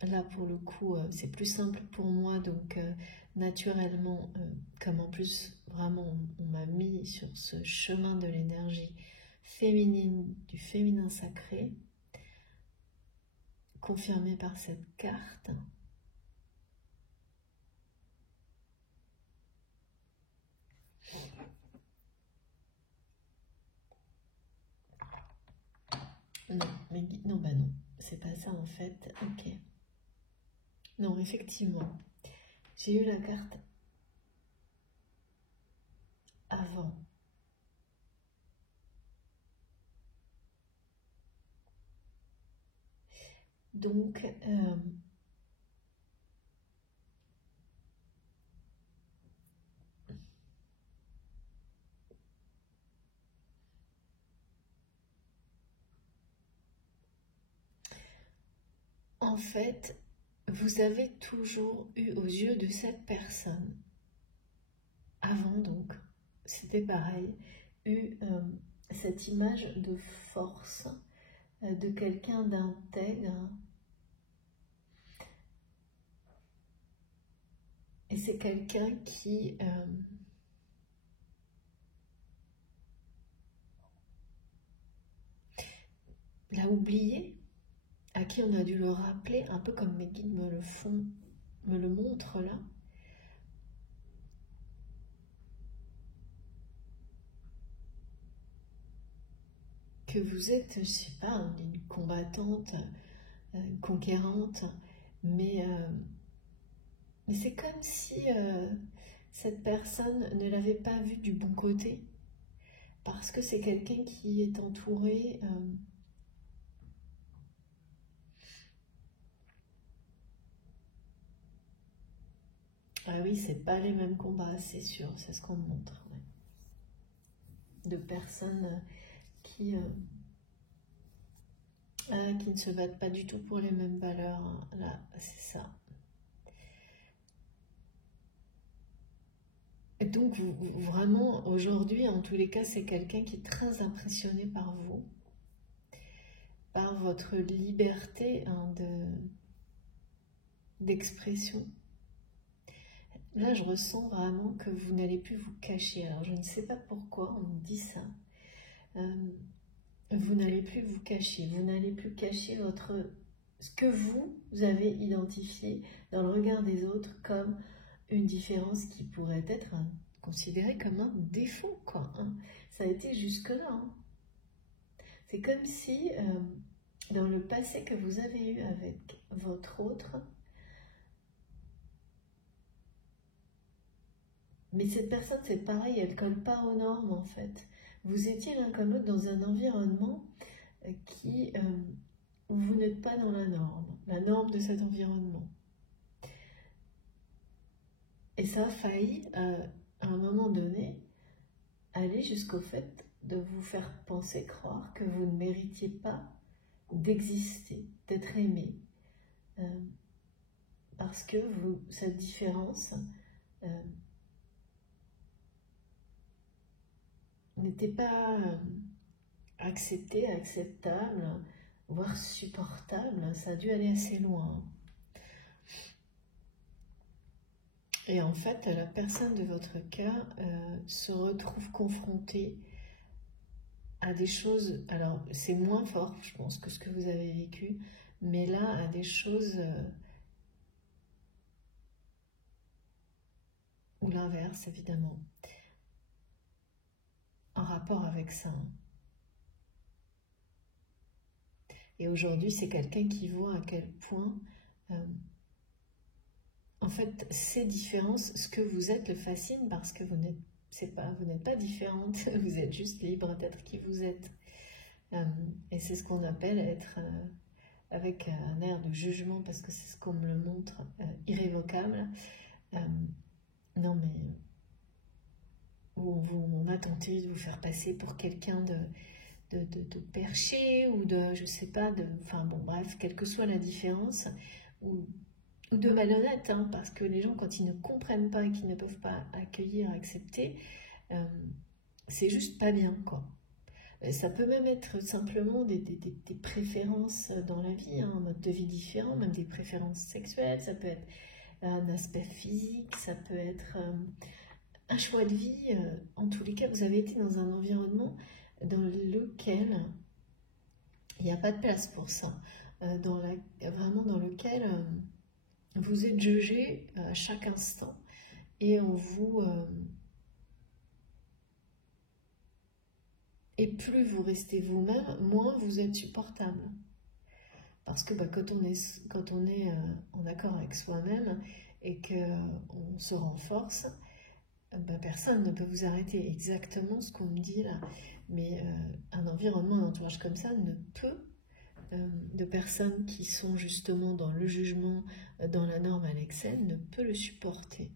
là pour le coup c'est plus simple pour moi, donc naturellement, comme en plus vraiment on m'a mis sur ce chemin de l'énergie féminine, du féminin sacré, confirmé par cette carte. Non, mais non, bah non, c'est pas ça en fait. Ok. Non, effectivement, j'ai eu la carte avant. Donc, en fait, vous avez toujours eu aux yeux de cette personne, avant donc, c'était pareil, eu cette image de force, de quelqu'un d'intègre. Et c'est quelqu'un qui l'a oublié, à qui on a dû le rappeler, un peu comme mes guides me le montrent là. que vous êtes, je sais pas, une combattante, une conquérante, mais c'est comme si cette personne ne l'avait pas vu du bon côté, parce que c'est quelqu'un qui est entouré ah oui, c'est pas les mêmes combats, c'est sûr, c'est ce qu'on me montre. Ouais. De personnes qui ne se battent pas du tout pour les mêmes valeurs. Hein. Là, c'est ça. Et donc, vraiment, aujourd'hui, en tous les cas, c'est quelqu'un qui est très impressionné par vous, par votre liberté hein, d'expression. Là, je ressens vraiment que vous n'allez plus vous cacher. Alors, je ne sais pas pourquoi on me dit ça. Vous n'allez plus vous cacher. Vous n'allez plus cacher ce que vous avez identifié dans le regard des autres comme une différence qui pourrait être considérée comme un défaut, quoi. Hein. Ça a été jusque-là. Hein. C'est comme si, dans le passé que vous avez eu avec votre autre, mais cette personne, c'est pareil, elle ne colle pas aux normes, en fait. Vous étiez l'un comme l'autre dans un environnement où vous n'êtes pas dans la norme de cet environnement. Et ça a failli, à un moment donné, aller jusqu'au fait de vous faire penser, croire que vous ne méritiez pas d'exister, d'être aimé. Parce que cette différence n'était pas acceptée, acceptable, voire supportable. Ça a dû aller assez loin. Et en fait, la personne de votre cas se retrouve confrontée à des choses, alors c'est moins fort, je pense, que ce que vous avez vécu, mais là, à des choses, ou l'inverse, évidemment, en rapport avec ça. Et aujourd'hui, c'est quelqu'un qui voit à quel point... en fait, ces différences, ce que vous êtes le fascine parce que vous n'êtes pas différente, vous êtes juste libre d'être qui vous êtes. Et c'est ce qu'on appelle être avec un air de jugement, parce que c'est ce qu'on me le montre, irrévocable. Non mais, on a tenté de vous faire passer pour quelqu'un de perché, ou de, je sais pas, enfin bon bref, quelle que soit la différence, ou de malhonnête, hein, parce que les gens, quand ils ne comprennent pas et qu'ils ne peuvent pas accueillir, accepter, c'est juste pas bien, quoi. Ça peut même être simplement des préférences dans la vie, hein, un mode de vie différent, même des préférences sexuelles, ça peut être un aspect physique, ça peut être un choix de vie. En tous les cas, vous avez été dans un environnement dans lequel il n'y a pas de place pour ça, vraiment dans lequel... vous êtes jugé à chaque instant et et plus vous restez vous-même, moins vous êtes supportable. Parce que quand on est en accord avec soi-même et qu'on se renforce, personne ne peut vous arrêter. Exactement ce qu'on me dit là. Mais un environnement, un entourage comme ça ne peut, de personnes qui sont justement dans le jugement, dans la norme à l'excès, ne peut le supporter.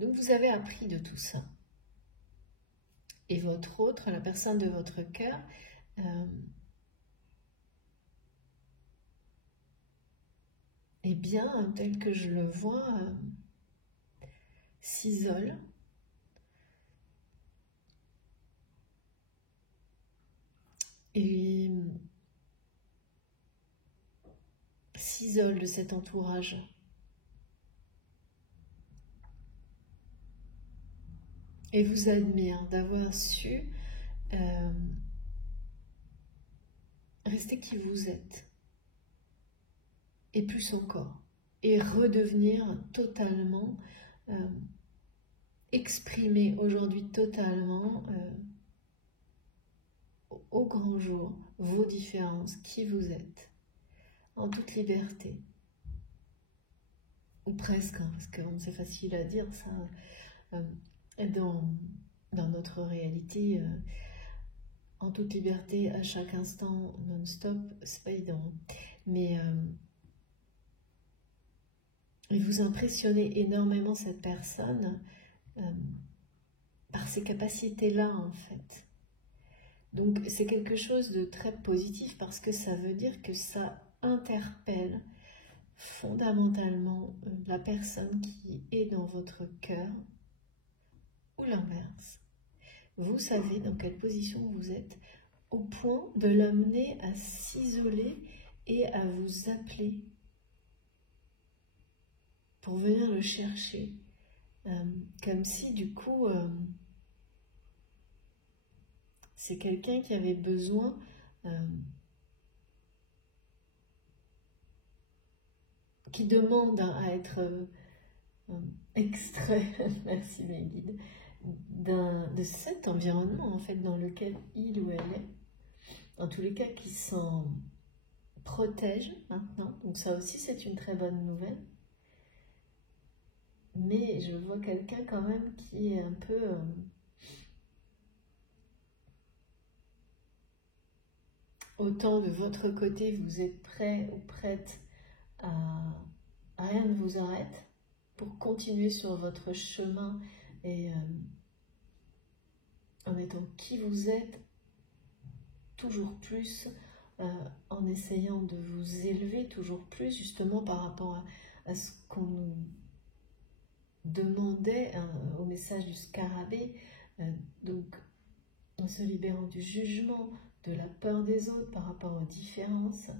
Donc vous avez appris de tout ça. Et votre autre, la personne de votre cœur, eh bien, tel que je le vois, s'isole. Et s'isole de cet entourage. Et vous admire d'avoir su rester qui vous êtes. Et plus encore. Et redevenir totalement exprimer aujourd'hui totalement, au grand jour, vos différences, qui vous êtes, en toute liberté. Ou presque, hein, parce que bon, c'est facile à dire ça, dans notre réalité, en toute liberté, à chaque instant, non-stop, c'est pas évident. Mais vous impressionnez énormément cette personne par ces capacités-là, en fait. Donc, c'est quelque chose de très positif parce que ça veut dire que ça interpelle fondamentalement la personne qui est dans votre cœur ou l'inverse. Vous savez dans quelle position vous êtes au point de l'amener à s'isoler et à vous appeler pour venir le chercher. Comme si du coup c'est quelqu'un qui avait besoin qui demande à être extrait, merci mes guides, de cet environnement en fait dans lequel il ou elle est, en tous les cas qui s'en protège maintenant, donc ça aussi c'est une très bonne nouvelle, mais je vois quelqu'un quand même qui est un peu autant de votre côté vous êtes prêt ou prête à rien ne vous arrête pour continuer sur votre chemin et en étant qui vous êtes toujours plus, en essayant de vous élever toujours plus justement par rapport à ce qu'on nous demandait au message du scarabée, donc en se libérant du jugement, de la peur des autres par rapport aux différences,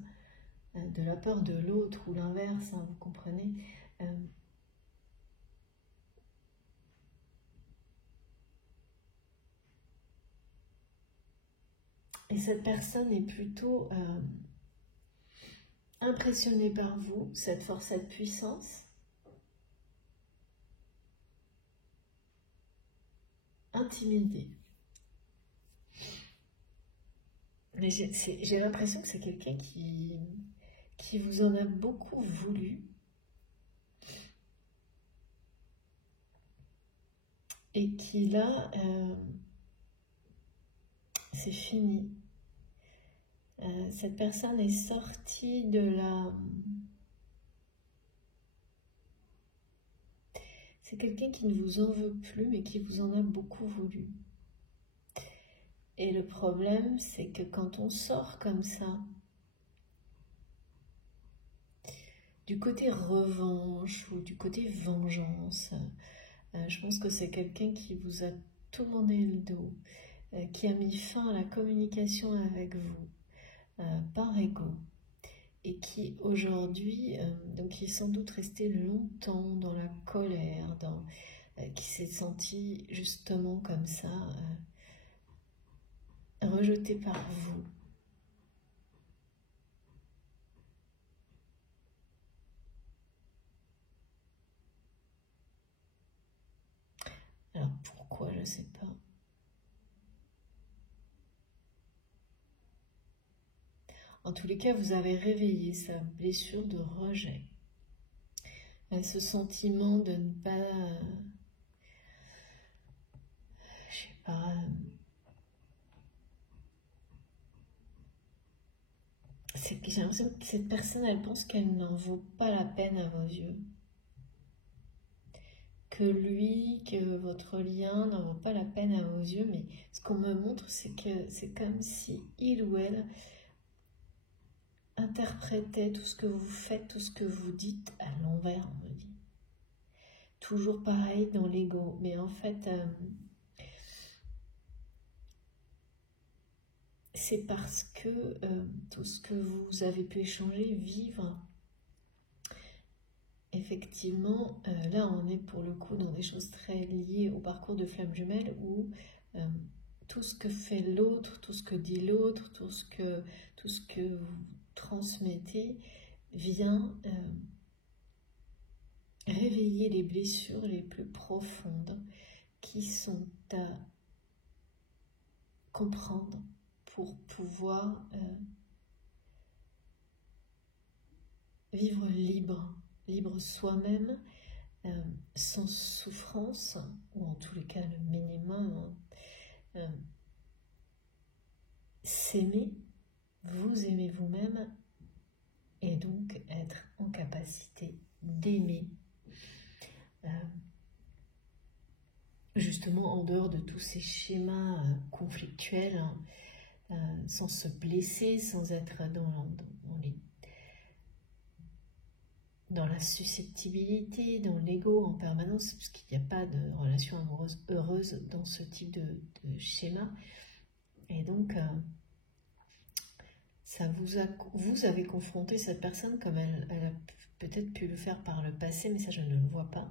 de la peur de l'autre ou l'inverse, hein, vous comprenez. Et cette personne est plutôt impressionnée par vous, cette force, cette puissance, intimidée. Mais j'ai l'impression que c'est quelqu'un qui vous en a beaucoup voulu et qui là, c'est fini. Cette personne est sortie de la... C'est quelqu'un qui ne vous en veut plus, mais qui vous en a beaucoup voulu. Et le problème, c'est que quand on sort comme ça, du côté revanche ou du côté vengeance, je pense que c'est quelqu'un qui vous a tourné le dos, qui a mis fin à la communication avec vous, par ego, et qui aujourd'hui, donc il est sans doute resté longtemps dans la colère, qui s'est senti justement comme ça, rejeté par vous. Alors pourquoi, je ne sais pas. En tous les cas, vous avez réveillé sa blessure de rejet. Ce sentiment de ne pas... je sais pas... j'ai l'impression que cette personne, elle pense qu'elle n'en vaut pas la peine à vos yeux. Que lui, que votre lien n'en vaut pas la peine à vos yeux. Mais ce qu'on me montre, c'est que c'est comme si il ou elle interprétait tout ce que vous faites, tout ce que vous dites à l'envers, on me dit. Toujours pareil dans l'ego. Mais en fait... c'est parce que tout ce que vous avez pu échanger, vivre, effectivement, là on est pour le coup dans des choses très liées au parcours de flamme jumelle où tout ce que fait l'autre, tout ce que dit l'autre, tout ce que vous transmettez vient réveiller les blessures les plus profondes qui sont à comprendre pour pouvoir vivre libre soi-même, sans souffrance, ou en tous les cas le minimum, s'aimer, vous aimer vous-même, et donc être en capacité d'aimer, justement en dehors de tous ces schémas conflictuels, sans se blesser, sans être dans la susceptibilité, dans l'ego en permanence, parce qu'il n'y a pas de relation amoureuse heureuse dans ce type de schéma. Et donc, vous avez confronté cette personne comme elle a peut-être pu le faire par le passé, mais ça je ne le vois pas.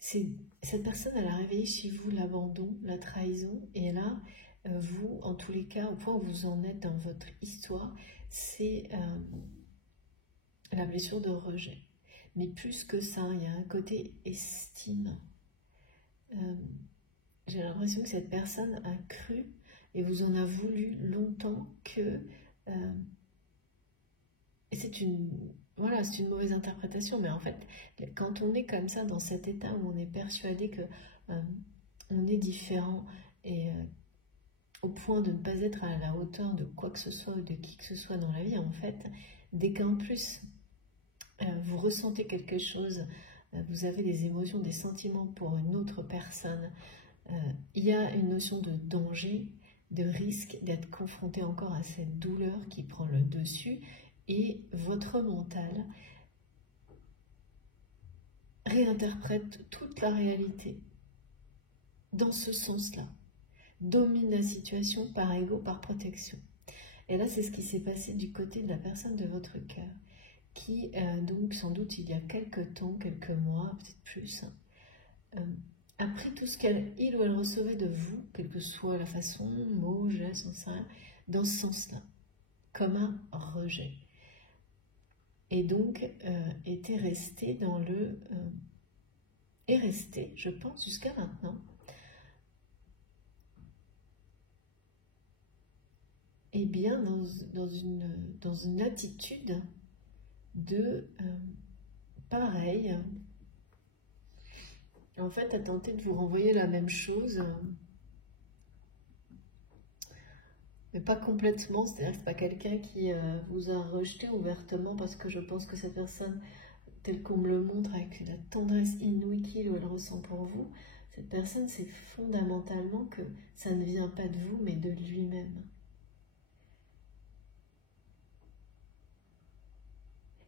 Cette personne, elle a réveillé chez vous l'abandon, la trahison, et là, vous, en tous les cas, au point où vous en êtes dans votre histoire, c'est la blessure de rejet. Mais plus que ça, il y a un côté estime. J'ai l'impression que cette personne a cru, et vous en a voulu longtemps, que... et c'est une mauvaise interprétation, mais en fait, quand on est comme ça, dans cet état où on est persuadé que on est différent, et au point de ne pas être à la hauteur de quoi que ce soit ou de qui que ce soit dans la vie, en fait, dès qu'en plus vous ressentez quelque chose, vous avez des émotions, des sentiments pour une autre personne, il y a une notion de danger, de risque d'être confronté encore à cette douleur qui prend le dessus, et votre mental réinterprète toute la réalité dans ce sens-là, domine la situation par ego, par protection. Et là, c'est ce qui s'est passé du côté de la personne de votre cœur, qui, donc, sans doute, il y a quelques temps, quelques mois, peut-être plus, après tout ce qu'il ou elle recevait de vous, quelle que soit la façon, mots, gestes, dans ce sens-là, comme un rejet. Et donc, était resté dans le... est resté, je pense, jusqu'à maintenant, et bien dans une attitude de pareil, en fait, à tenter de vous renvoyer la même chose, mais pas complètement, c'est-à-dire que c'est pas quelqu'un qui vous a rejeté ouvertement, parce que je pense que cette personne, telle qu'on me le montre, avec la tendresse inouïe qu'il ou elle ressent pour vous, cette personne, c'est fondamentalement que ça ne vient pas de vous, mais de lui-même.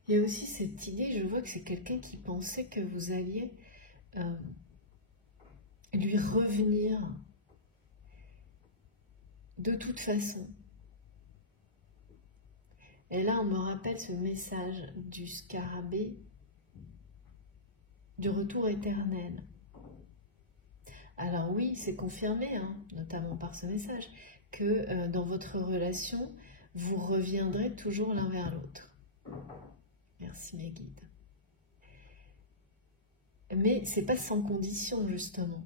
Il y a aussi cette idée, je vois que c'est quelqu'un qui pensait que vous alliez lui revenir de toute façon. Et là, on me rappelle ce message du scarabée, du retour éternel. Alors oui, c'est confirmé, notamment par ce message, que dans votre relation, vous reviendrez toujours l'un vers l'autre. Merci mes guides. Mais c'est pas sans condition, justement.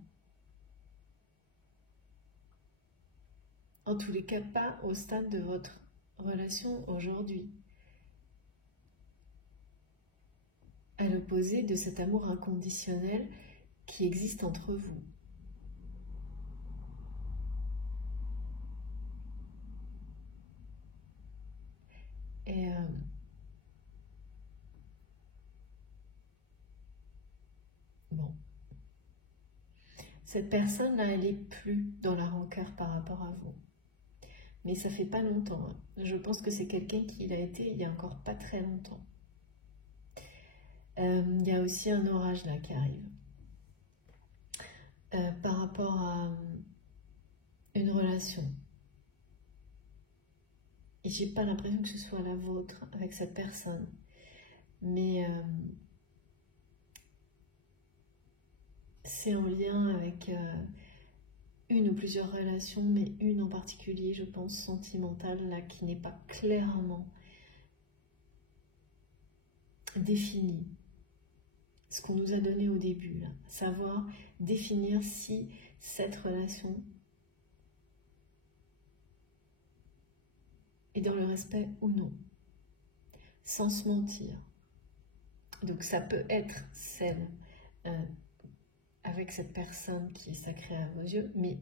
En tous les cas, pas au stade de votre relation aujourd'hui. À l'opposé de cet amour inconditionnel qui existe entre vous. Et bon. Cette personne-là, elle n'est plus dans la rancœur par rapport à vous. Mais ça fait pas longtemps. Je pense que c'est quelqu'un qui l'a été il y a encore pas très longtemps. Il y a aussi un orage là qui arrive. Par rapport à une relation. Et j'ai pas l'impression que ce soit la vôtre avec cette personne. Mais c'est en lien avec une ou plusieurs relations, mais une en particulier, je pense, sentimentale, là, qui n'est pas clairement défini ce qu'on nous a donné au début, là. Savoir définir si cette relation est dans le respect ou non, sans se mentir. Donc ça peut être celle avec cette personne qui est sacrée à vos yeux, mais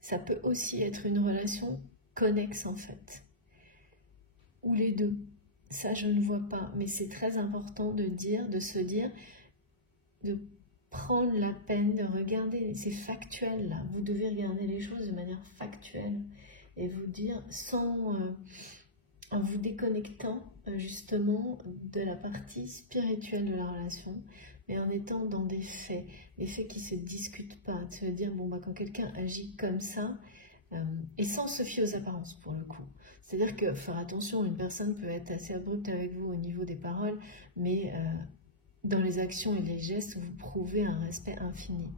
ça peut aussi être une relation connexe en fait, ou les deux. Ça je ne vois pas, mais c'est très important de se dire, de prendre la peine de regarder, c'est factuel là, vous devez regarder les choses de manière factuelle et vous dire en vous déconnectant justement de la partie spirituelle de la relation, mais en étant dans des faits qui ne se discutent pas, de se dire, bon, bah, quand quelqu'un agit comme ça, et sans se fier aux apparences pour le coup. C'est-à-dire que faire attention, une personne peut être assez abrupte avec vous au niveau des paroles, mais dans les actions et les gestes, vous prouvez un respect infini.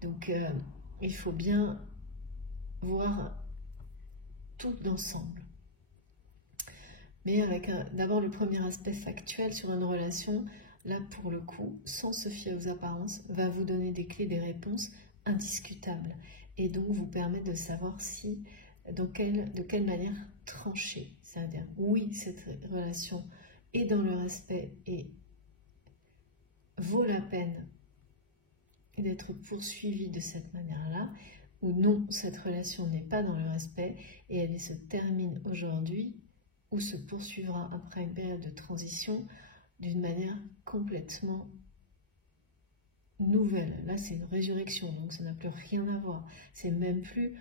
Donc, il faut bien voir tout d'ensemble. Mais avec d'abord le premier aspect factuel sur une relation, là pour le coup, sans se fier aux apparences, va vous donner des clés, des réponses indiscutables. Et donc vous permettre de savoir si, de quelle manière trancher. C'est-à-dire, oui, cette relation est dans le respect et vaut la peine d'être poursuivie de cette manière-là, ou non, cette relation n'est pas dans le respect et elle se termine aujourd'hui, ou se poursuivra après une période de transition d'une manière complètement nouvelle. Là, c'est une résurrection, donc ça n'a plus rien à voir. C'est même plus,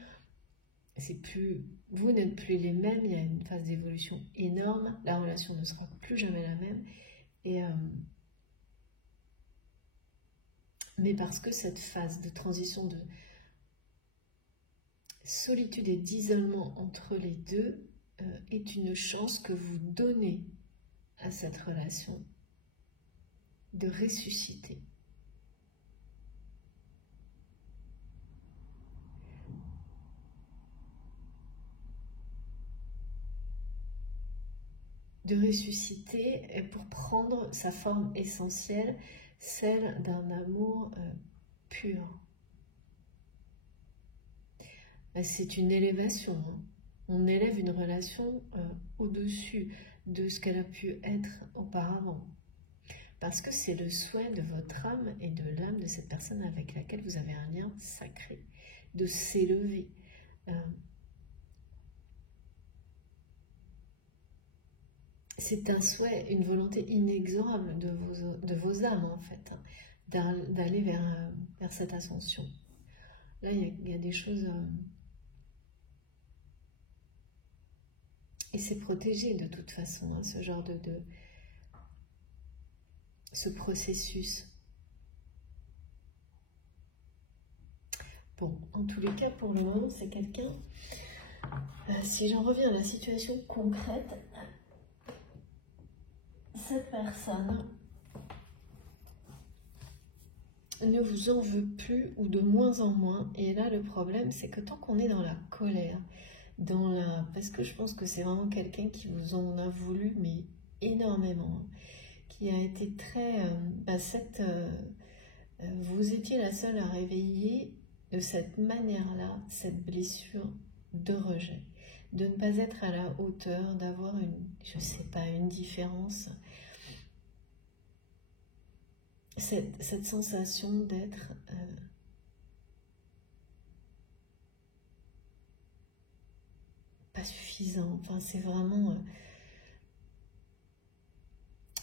vous n'êtes plus les mêmes, il y a une phase d'évolution énorme, la relation ne sera plus jamais la même. Et, mais parce que cette phase de transition de solitude et d'isolement entre les deux est une chance que vous donnez à cette relation de ressusciter. De ressusciter et pour prendre sa forme essentielle, celle d'un amour pur. C'est une élévation, hein. On élève une relation au-dessus de ce qu'elle a pu être auparavant. Parce que c'est le souhait de votre âme et de l'âme de cette personne avec laquelle vous avez un lien sacré, de s'élever. C'est un souhait, une volonté inexorable de vos âmes en fait, hein, d'aller vers cette ascension. Là, il y a des choses... et c'est protégé de toute façon, hein, ce genre ce processus. Bon, en tous les cas, pour le moment, c'est quelqu'un... si j'en reviens à la situation concrète, cette personne ne vous en veut plus ou de moins en moins. Et là, le problème, c'est que tant qu'on est dans la colère, parce que je pense que c'est vraiment quelqu'un qui vous en a voulu, mais énormément, qui a été très... vous étiez la seule à réveiller de cette manière-là cette blessure de rejet, de ne pas être à la hauteur, d'avoir une différence, cette sensation d'être pas suffisant. Enfin, c'est vraiment...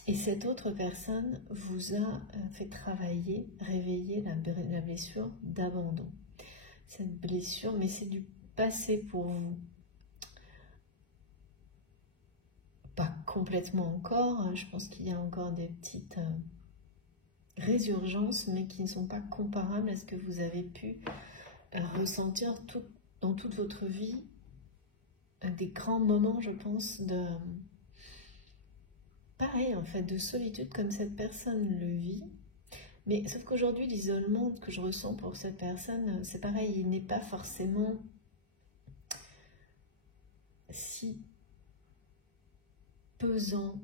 Et cette autre personne vous a fait travailler, réveiller la blessure d'abandon. Cette blessure, mais c'est du passé pour vous. Pas complètement encore, hein, je pense qu'il y a encore des petites résurgences, mais qui ne sont pas comparables à ce que vous avez pu ressentir dans toute votre vie. Des grands moments, je pense, pareil en fait, de solitude comme cette personne le vit. Mais sauf qu'aujourd'hui, l'isolement que je ressens pour cette personne, c'est pareil, il n'est pas forcément si pesant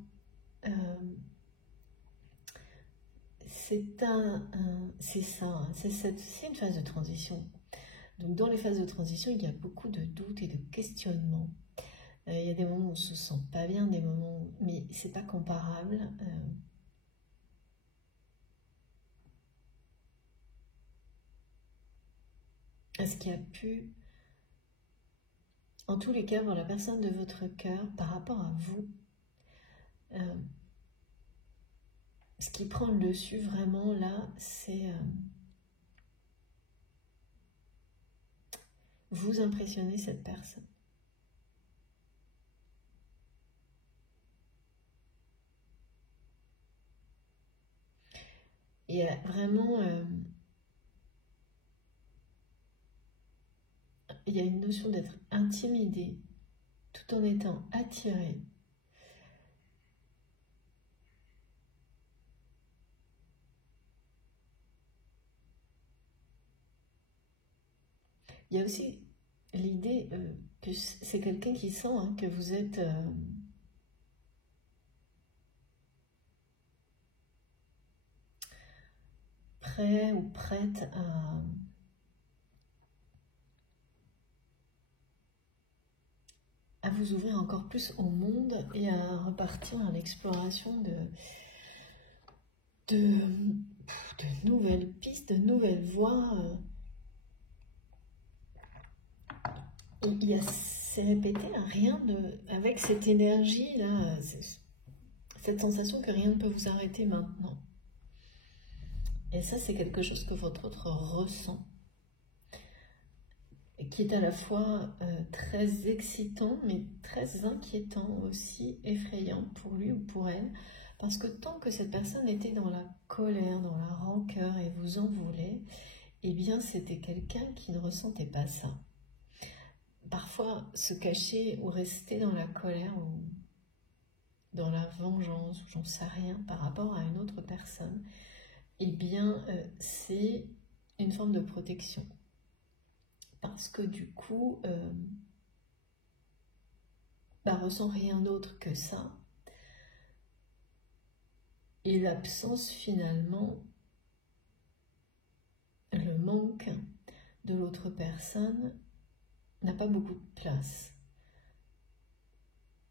c'est ça, hein, c'est une phase de transition. Donc dans les phases de transition, il y a beaucoup de doutes et de questionnements. Il y a des moments où on ne se sent pas bien, des moments mais c'est pas comparable. À ce qui a pu, en tous les cas, voir la personne de votre cœur par rapport à vous. Ce qui prend le dessus vraiment là, c'est vous impressionner cette personne. Et vraiment, il y a une notion d'être intimidé tout en étant attiré. Il y a aussi l'idée que c'est quelqu'un qui sent hein, que vous êtes prêt ou prête à vous ouvrir encore plus au monde et à repartir à l'exploration de nouvelles pistes, de nouvelles voies. C'est répété, rien de, avec cette énergie-là, cette sensation que rien ne peut vous arrêter maintenant. Et ça, c'est quelque chose que votre autre ressent, et qui est à la fois très excitant, mais très inquiétant aussi, effrayant pour lui ou pour elle, parce que tant que cette personne était dans la colère, dans la rancœur et vous en voulait, eh bien c'était quelqu'un qui ne ressentait pas ça. Parfois, se cacher ou rester dans la colère ou dans la vengeance, ou j'en sais rien, par rapport à une autre personne, eh bien, c'est une forme de protection. Parce que du coup, ressent rien d'autre que ça. Et l'absence, finalement, le manque de l'autre personne n'a pas beaucoup de place.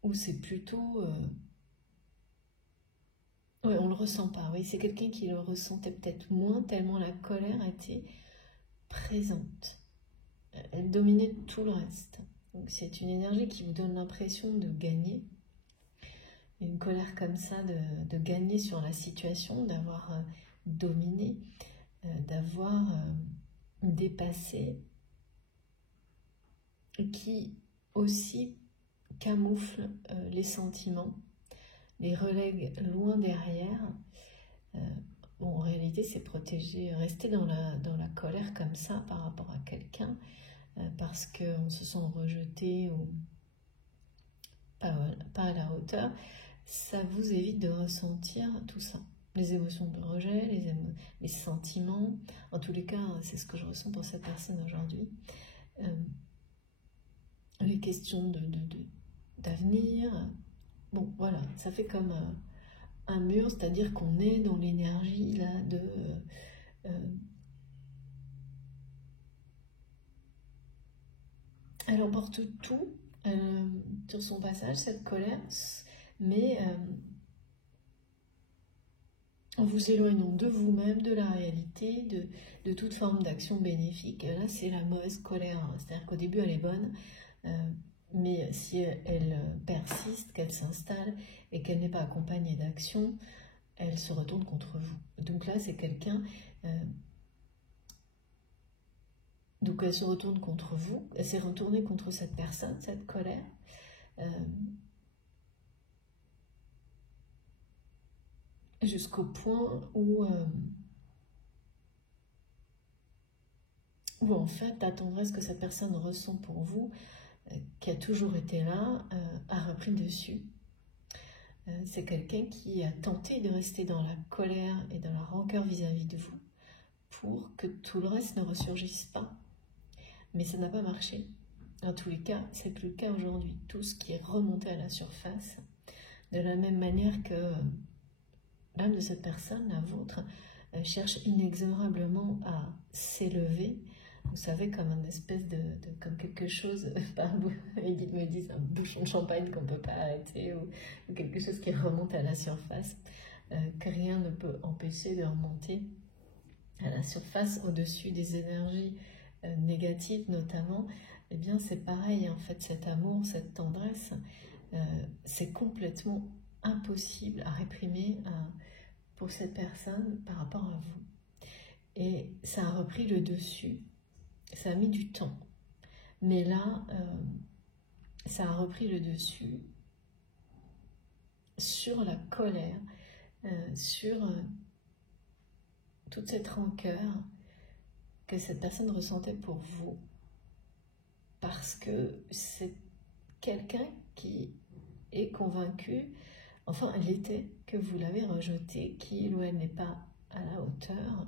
Ou c'est plutôt... Oui, on ne le ressent pas. Oui, c'est quelqu'un qui le ressentait peut-être moins, tellement la colère était présente. Elle dominait tout le reste. Donc c'est une énergie qui vous donne l'impression de gagner. Une colère comme ça, de gagner sur la situation, d'avoir dominé, d'avoir dépassé, qui aussi camoufle les sentiments, les relègue loin derrière. Bon, en réalité, c'est protéger, rester dans la colère comme ça par rapport à quelqu'un, parce qu'on se sent rejeté ou pas à la hauteur, ça vous évite de ressentir tout ça. Les émotions de rejet, les sentiments, en tous les cas, c'est ce que je ressens pour cette personne aujourd'hui. Les questions d'avenir, bon voilà, ça fait comme un mur, c'est-à-dire qu'on est dans l'énergie là elle emporte tout sur son passage, cette colère, mais en vous éloignant de vous-même, de la réalité, de toute forme d'action bénéfique. Là, c'est la mauvaise colère, hein. C'est-à-dire qu'au début, elle est bonne, mais si elle persiste, qu'elle s'installe et qu'elle n'est pas accompagnée d'action, elle se retourne contre vous. Donc là, c'est quelqu'un... donc elle se retourne contre vous, elle s'est retournée contre cette personne, cette colère. Jusqu'au point où en fait la tendresse que cette personne ressent pour vous, qui a toujours été là, a repris dessus. C'est quelqu'un qui a tenté de rester dans la colère et dans la rancœur vis-à-vis de vous pour que tout le reste ne ressurgisse pas. Mais ça n'a pas marché. En tous les cas, c'est plus le cas aujourd'hui. Tout ce qui est remonté à la surface, de la même manière que l'âme de cette personne, la vôtre, cherche inexorablement à s'élever. Vous savez, comme un espèce comme quelque chose, Edith me dit, un bouchon de champagne qu'on ne peut pas arrêter, ou quelque chose qui remonte à la surface, que rien ne peut empêcher de remonter à la surface, au-dessus des énergies négatives notamment. Eh bien c'est pareil, en fait, cet amour, cette tendresse, c'est complètement impossible à réprimer pour cette personne par rapport à vous. Et ça a repris le dessus. Ça a mis du temps, mais là, ça a repris le dessus sur la colère, sur toute cette rancœur que cette personne ressentait pour vous, parce que c'est quelqu'un qui est convaincu, enfin elle était, que vous l'avez rejeté, qu'il ou elle n'est pas à la hauteur.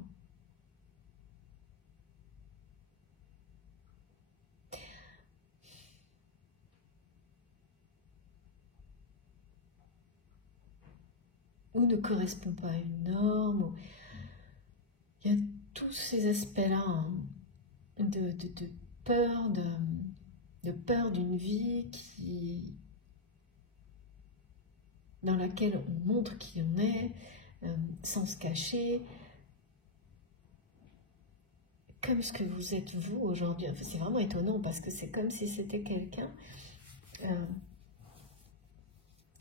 Ou ne correspond pas à une norme. Ou... Il y a tous ces aspects-là, hein, de peur, de peur d'une vie dans laquelle on montre qui on est, sans se cacher, comme ce que vous êtes vous aujourd'hui. Enfin, c'est vraiment étonnant parce que c'est comme si c'était quelqu'un...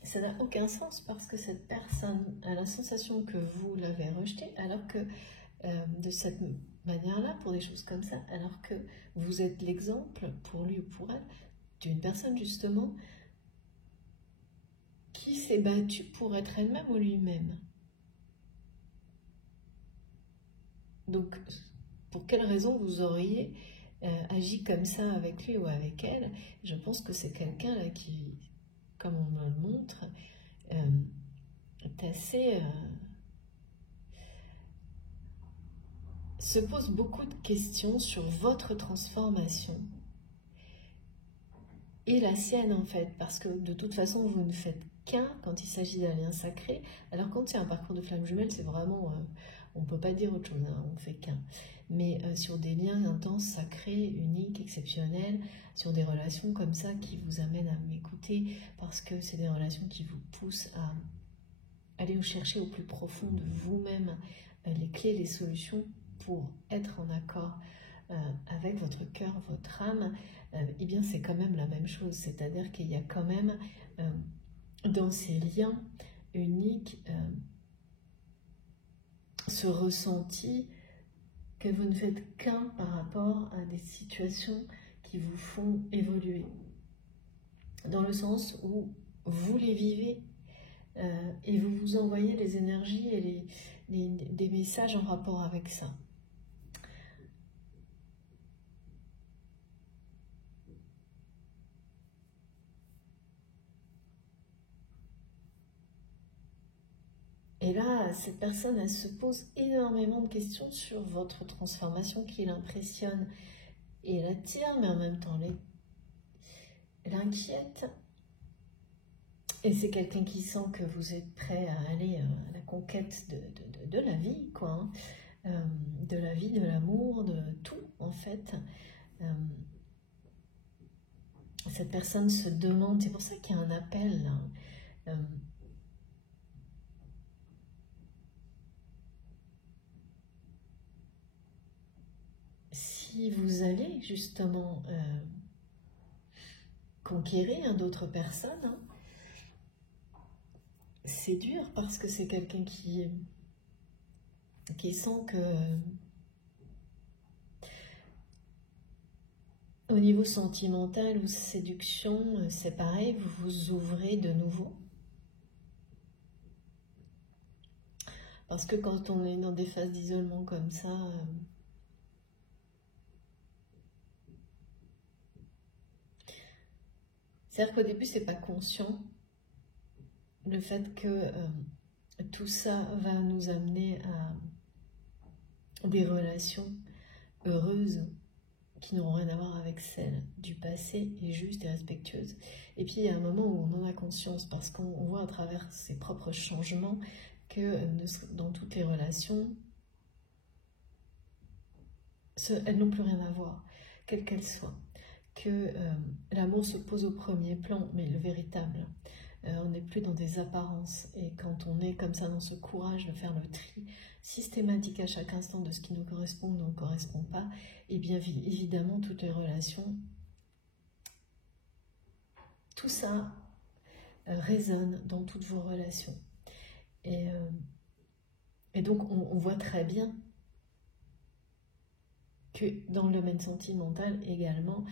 ça n'a aucun sens parce que cette personne a la sensation que vous l'avez rejeté, alors que de cette manière-là, pour des choses comme ça, alors que vous êtes l'exemple pour lui ou pour elle d'une personne justement qui s'est battue pour être elle-même ou lui-même. Donc, pour quelle raison vous auriez agi comme ça avec lui ou avec elle? Je pense que c'est quelqu'un là qui, comme on me le montre, est assez... se pose beaucoup de questions sur votre transformation et la sienne en fait, parce que de toute façon vous ne faites qu'un quand il s'agit d'un lien sacré, alors quand c'est un parcours de flamme jumelle, c'est vraiment, on ne peut pas dire autre chose, hein, on ne fait qu'un. Mais sur des liens intenses, sacrés, uniques, exceptionnels, sur des relations comme ça qui vous amènent à m'écouter, parce que c'est des relations qui vous poussent à aller chercher au plus profond de vous-même les clés, les solutions pour être en accord avec votre cœur, votre âme, eh bien c'est quand même la même chose, c'est-à-dire qu'il y a quand même dans ces liens uniques ce ressenti que vous ne faites qu'un par rapport à des situations qui vous font évoluer, dans le sens où vous les vivez et vous vous envoyez les énergies et des messages en rapport avec ça. Et là, cette personne, elle se pose énormément de questions sur votre transformation qui l'impressionne et l'attire, mais en même temps l'inquiète. Et c'est quelqu'un qui sent que vous êtes prêt à aller à la conquête de la vie, quoi, hein, de la vie, de l'amour, de tout, en fait. Cette personne se demande, c'est pour ça qu'il y a un appel, là. Si vous allez justement conquérir d'autres personnes, hein, c'est dur parce que c'est quelqu'un qui sent que au niveau sentimental ou séduction, c'est pareil, vous vous ouvrez de nouveau. Parce que quand on est dans des phases d'isolement comme ça, c'est-à-dire qu'au début, c'est pas conscient. Le fait que tout ça va nous amener à des relations heureuses qui n'auront rien à voir avec celles du passé et justes et respectueuses. Et puis, il y a un moment où on en a conscience parce qu'on voit à travers ses propres changements que dans toutes les relations, elles n'ont plus rien à voir, quelles qu'elles soient. Que l'amour se pose au premier plan, mais le véritable. On n'est plus dans des apparences. Et quand on est comme ça dans ce courage de faire le tri systématique à chaque instant de ce qui nous correspond ou ne correspond pas, et bien évidemment toutes les relations, tout ça résonne dans toutes vos relations. Et donc on voit très bien que dans le domaine sentimental également,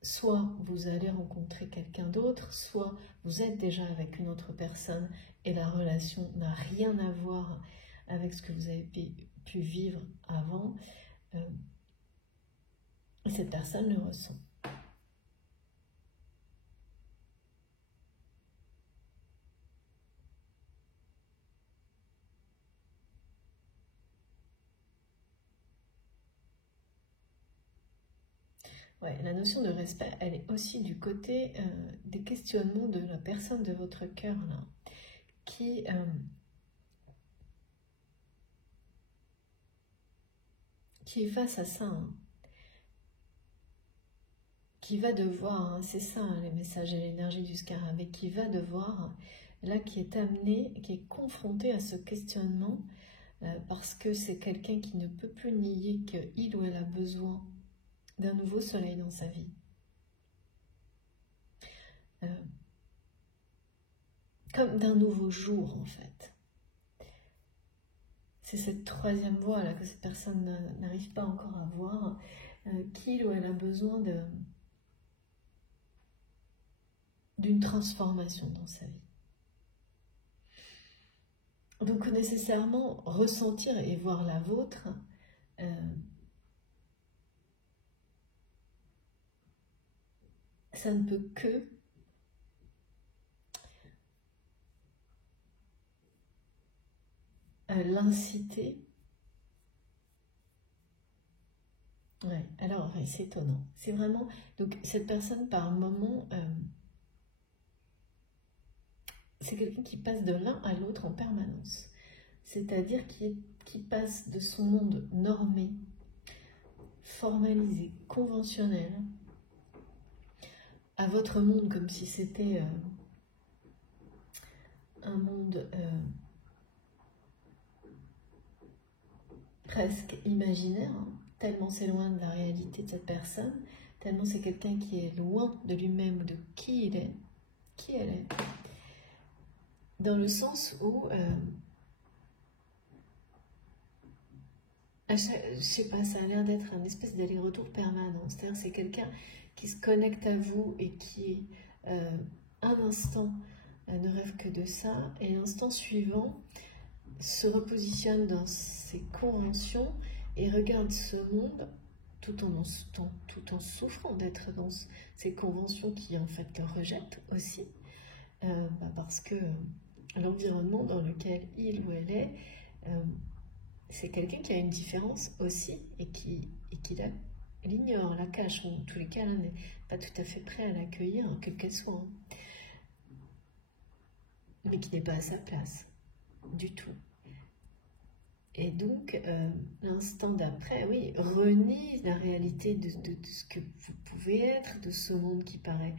soit vous allez rencontrer quelqu'un d'autre, soit vous êtes déjà avec une autre personne et la relation n'a rien à voir avec ce que vous avez pu vivre avant. Cette personne le ressent. Ouais, la notion de respect, elle est aussi du côté des questionnements de la personne de votre cœur, là, qui est face à ça, hein, qui va devoir, hein, c'est ça hein, les messages et l'énergie du scarabée, qui va devoir, là, qui est amené, qui est confronté à ce questionnement, parce que c'est quelqu'un qui ne peut plus nier qu'il ou elle a besoin d'un nouveau soleil dans sa vie. Comme d'un nouveau jour, en fait. C'est cette troisième voie là que cette personne n'arrive pas encore à voir, qu'il ou elle a besoin d'une transformation dans sa vie. Donc nécessairement ressentir et voir la vôtre, ça ne peut que l'inciter. Ouais, alors ouais, c'est étonnant. C'est vraiment, donc cette personne par moment, c'est quelqu'un qui passe de l'un à l'autre en permanence. C'est-à-dire qui passe de son monde normé, formalisé, conventionnel, à votre monde comme si c'était un monde presque imaginaire, hein, tellement c'est loin de la réalité de cette personne, tellement c'est quelqu'un qui est loin de lui-même, de qui il est, qui elle est, dans le sens où, je sais pas, ça a l'air d'être un espèce d'aller-retour permanent, c'est-à-dire c'est quelqu'un qui se connecte à vous et qui, un instant, ne rêve que de ça, et l'instant suivant, se repositionne dans ses conventions et regarde ce monde tout en souffrant d'être dans ces conventions qui en fait le rejettent aussi, parce que l'environnement dans lequel il ou elle est, c'est quelqu'un qui a une différence aussi et qui l'ignore, la cache, ou en tous les cas n'est pas tout à fait prêt à l'accueillir, quelle qu'elle soit, hein, mais qui n'est pas à sa place du tout. Et donc, l'instant d'après, oui, renie la réalité de ce que vous pouvez être, de ce monde qui paraît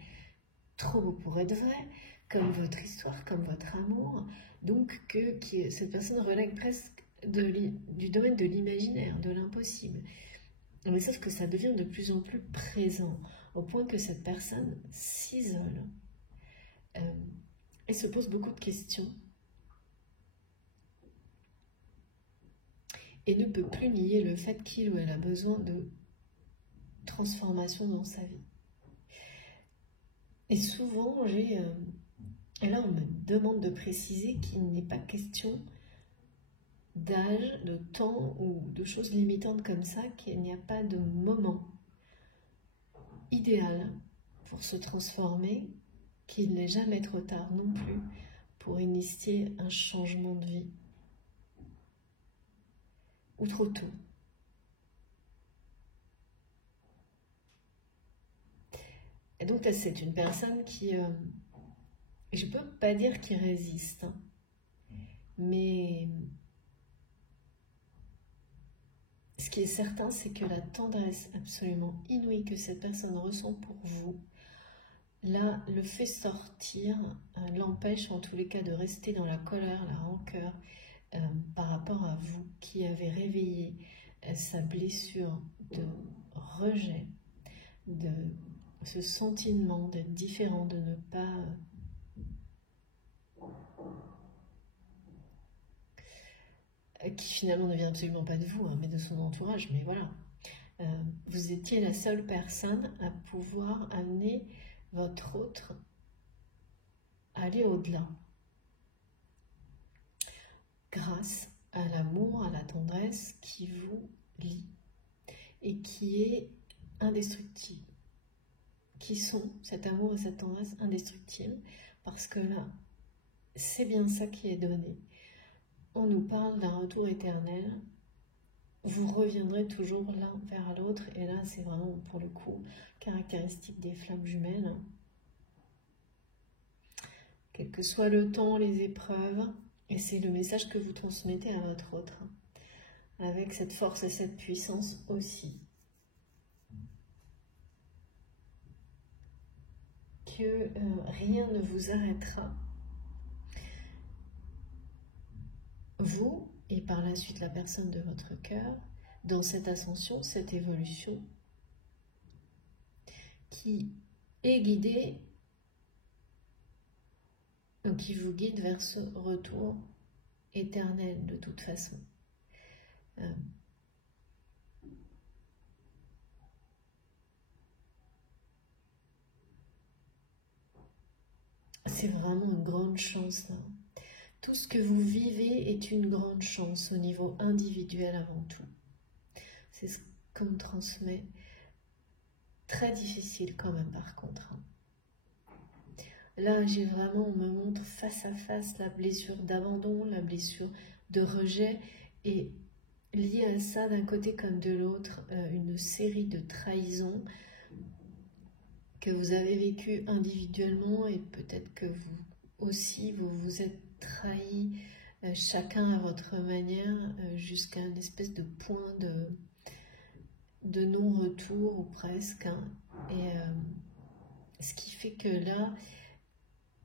trop beau pour être vrai, comme votre histoire, comme votre amour. Donc, cette personne relègue presque du domaine de l'imaginaire, de l'impossible. Mais sauf que ça devient de plus en plus présent, au point que cette personne s'isole et se pose beaucoup de questions. Et ne peut plus nier le fait qu'il ou elle a besoin de transformation dans sa vie. Et souvent, et là on me demande de préciser qu'il n'est pas question d'âge, de temps ou de choses limitantes comme ça, qu'il n'y a pas de moment idéal pour se transformer, qu'il n'est jamais trop tard non plus pour initier un changement de vie. Ou trop tôt. Et donc c'est une personne qui, je ne peux pas dire qu'il résiste, hein, mais ce qui est certain, c'est que la tendresse absolument inouïe que cette personne ressent pour vous, là, le fait sortir, l'empêche en tous les cas de rester dans la colère, la rancœur, par rapport à vous qui avez réveillé sa blessure de rejet, de ce sentiment d'être différent, de ne pas... qui finalement ne vient absolument pas de vous, hein, mais de son entourage, mais voilà. Vous étiez la seule personne à pouvoir amener votre autre à aller au-delà. Grâce à l'amour, à la tendresse qui vous lie et qui est indestructible. Qui sont cet amour et cette tendresse indestructibles, parce que là, c'est bien ça qui est donné. On nous parle d'un retour éternel. Vous reviendrez toujours l'un vers l'autre, et là, c'est vraiment, pour le coup, caractéristique des flammes jumelles. Quel que soit le temps, les épreuves, et c'est le message que vous transmettez à votre autre, avec cette force et cette puissance aussi. Que rien ne vous arrêtera. Vous, et par la suite la personne de votre cœur, dans cette ascension, cette évolution, qui est guidée, qui vous guide vers ce retour éternel de toute façon. C'est vraiment une grande chance là. Tout ce que vous vivez est une grande chance au niveau individuel avant tout. C'est ce qu'on me transmet. Très difficile quand même par contre. Là, j'ai vraiment, on me montre face à face la blessure d'abandon, la blessure de rejet, et lié à ça d'un côté comme de l'autre, une série de trahisons que vous avez vécues individuellement, et peut-être que vous aussi, vous vous êtes trahis chacun à votre manière jusqu'à une espèce de point de non-retour ou presque. Hein. Et ce qui fait que là,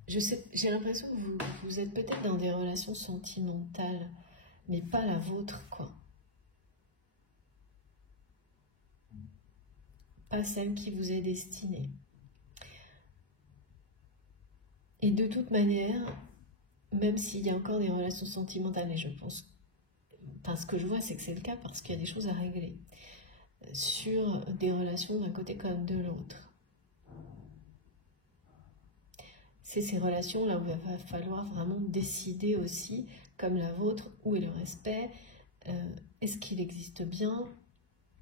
j'ai l'impression que vous êtes peut-être dans des relations sentimentales, mais pas la vôtre, quoi. Pas celle qui vous est destinée. Et de toute manière, même s'il y a encore des relations sentimentales, et je pense, enfin ce que je vois c'est que c'est le cas parce qu'il y a des choses à régler, sur des relations d'un côté comme de l'autre. C'est ces relations là où il va falloir vraiment décider aussi, comme la vôtre, où est le respect, est-ce qu'il existe bien,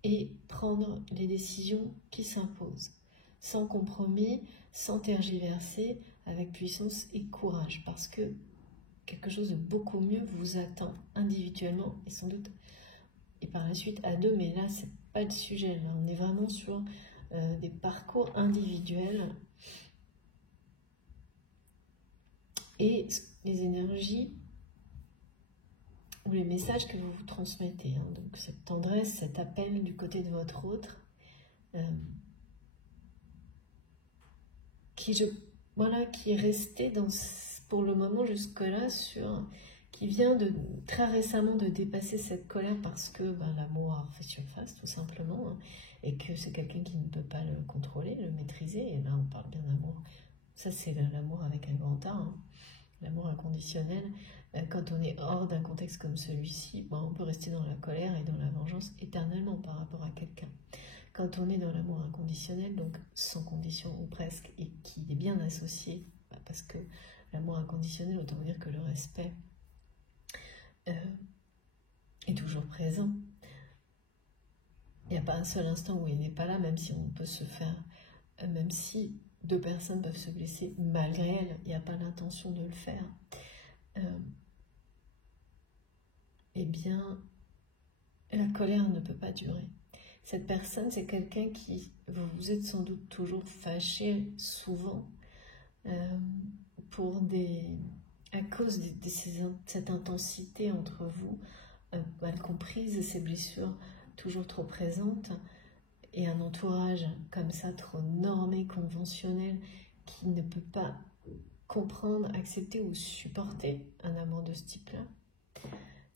et prendre les décisions qui s'imposent, sans compromis, sans tergiverser, avec puissance et courage, parce que quelque chose de beaucoup mieux vous attend individuellement et sans doute, et par la suite à deux, mais là c'est pas le sujet, là on est vraiment sur des parcours individuels, et les énergies ou les messages que vous vous transmettez, hein, donc cette tendresse, cet appel du côté de votre autre, qui est resté pour le moment jusque-là, qui vient très récemment de dépasser cette colère parce que l'amour a refait surface tout simplement, hein, et que c'est quelqu'un qui ne peut pas le contrôler, le maîtriser, et là on parle bien d'amour, ça c'est l'amour avec un grand A, hein, l'amour inconditionnel. Quand on est hors d'un contexte comme celui-ci, on peut rester dans la colère et dans la vengeance éternellement par rapport à quelqu'un. Quand on est dans l'amour inconditionnel, donc sans condition ou presque, et qui est bien associé, parce que l'amour inconditionnel, autant dire que le respect est toujours présent. Il n'y a pas un seul instant où il n'est pas là, même si on peut se faire, même si deux personnes peuvent se blesser malgré elles, il n'y a pas l'intention de le faire. Eh bien, la colère ne peut pas durer. Cette personne, c'est quelqu'un qui, vous êtes sans doute toujours fâché, souvent, à cause de cette intensité entre vous, mal comprise, ces blessures toujours trop présente, et un entourage comme ça, trop normé, conventionnel, qui ne peut pas comprendre, accepter ou supporter un amour de ce type-là,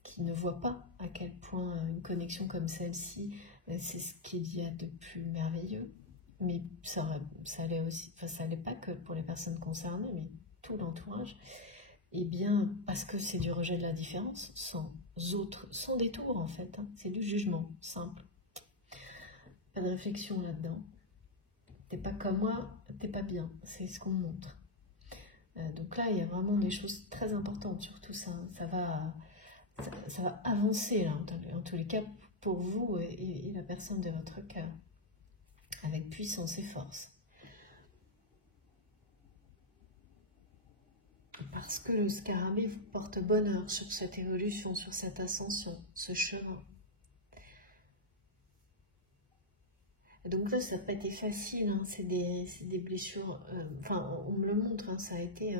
qui ne voit pas à quel point une connexion comme celle-ci, c'est ce qu'il y a de plus merveilleux. Mais ça allait aussi, enfin ça allait pas que pour les personnes concernées, mais tout l'entourage. Eh bien, parce que c'est du rejet de la différence, sans détour en fait, hein. C'est du jugement simple. Pas de réflexion là-dedans. T'es pas comme moi, t'es pas bien. C'est ce qu'on montre. Donc là, il y a vraiment des choses très importantes, surtout ça. Ça va avancer là, en tous les cas, pour vous et la personne de votre cœur, avec puissance et force. Parce que le scarabée vous porte bonheur sur cette évolution, sur cette ascension, ce chemin. Donc là, ça n'a pas été facile, hein. C'est des blessures, enfin on me le montre, hein, ça a été,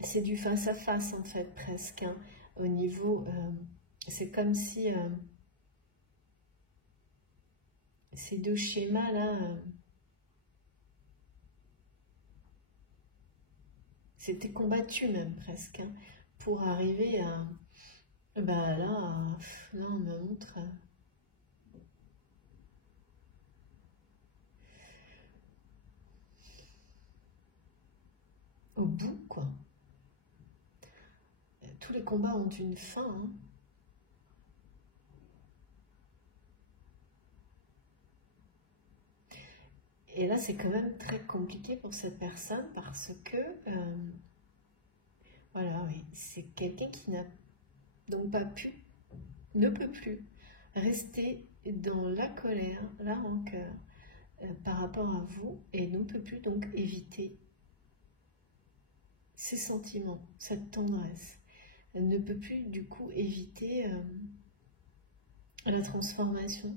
c'est du face à face en fait presque, hein, au niveau, c'est comme si ces deux schémas là, c'était combattu même presque, hein, pour arriver à, bah là on me montre... au bout, quoi. Tous les combats ont une fin, hein. Et là, c'est quand même très compliqué pour cette personne parce que, voilà, oui, c'est quelqu'un qui n'a donc pas pu, ne peut plus rester dans la colère, la rancœur par rapport à vous et ne peut plus donc éviter ces sentiments, cette tendresse. Elle ne peut plus du coup éviter la transformation.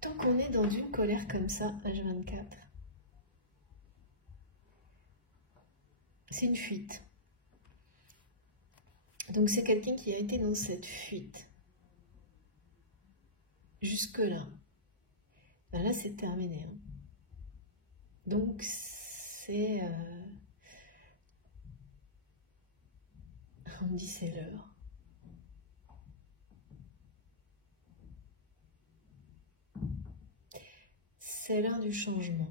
Tant qu'on est dans une colère comme ça, H24, c'est une fuite. Donc c'est quelqu'un qui a été dans cette fuite. Jusque-là. Ben là, c'est terminé. Hein. Donc c'est... on me dit c'est l'heure. C'est l'heure du changement.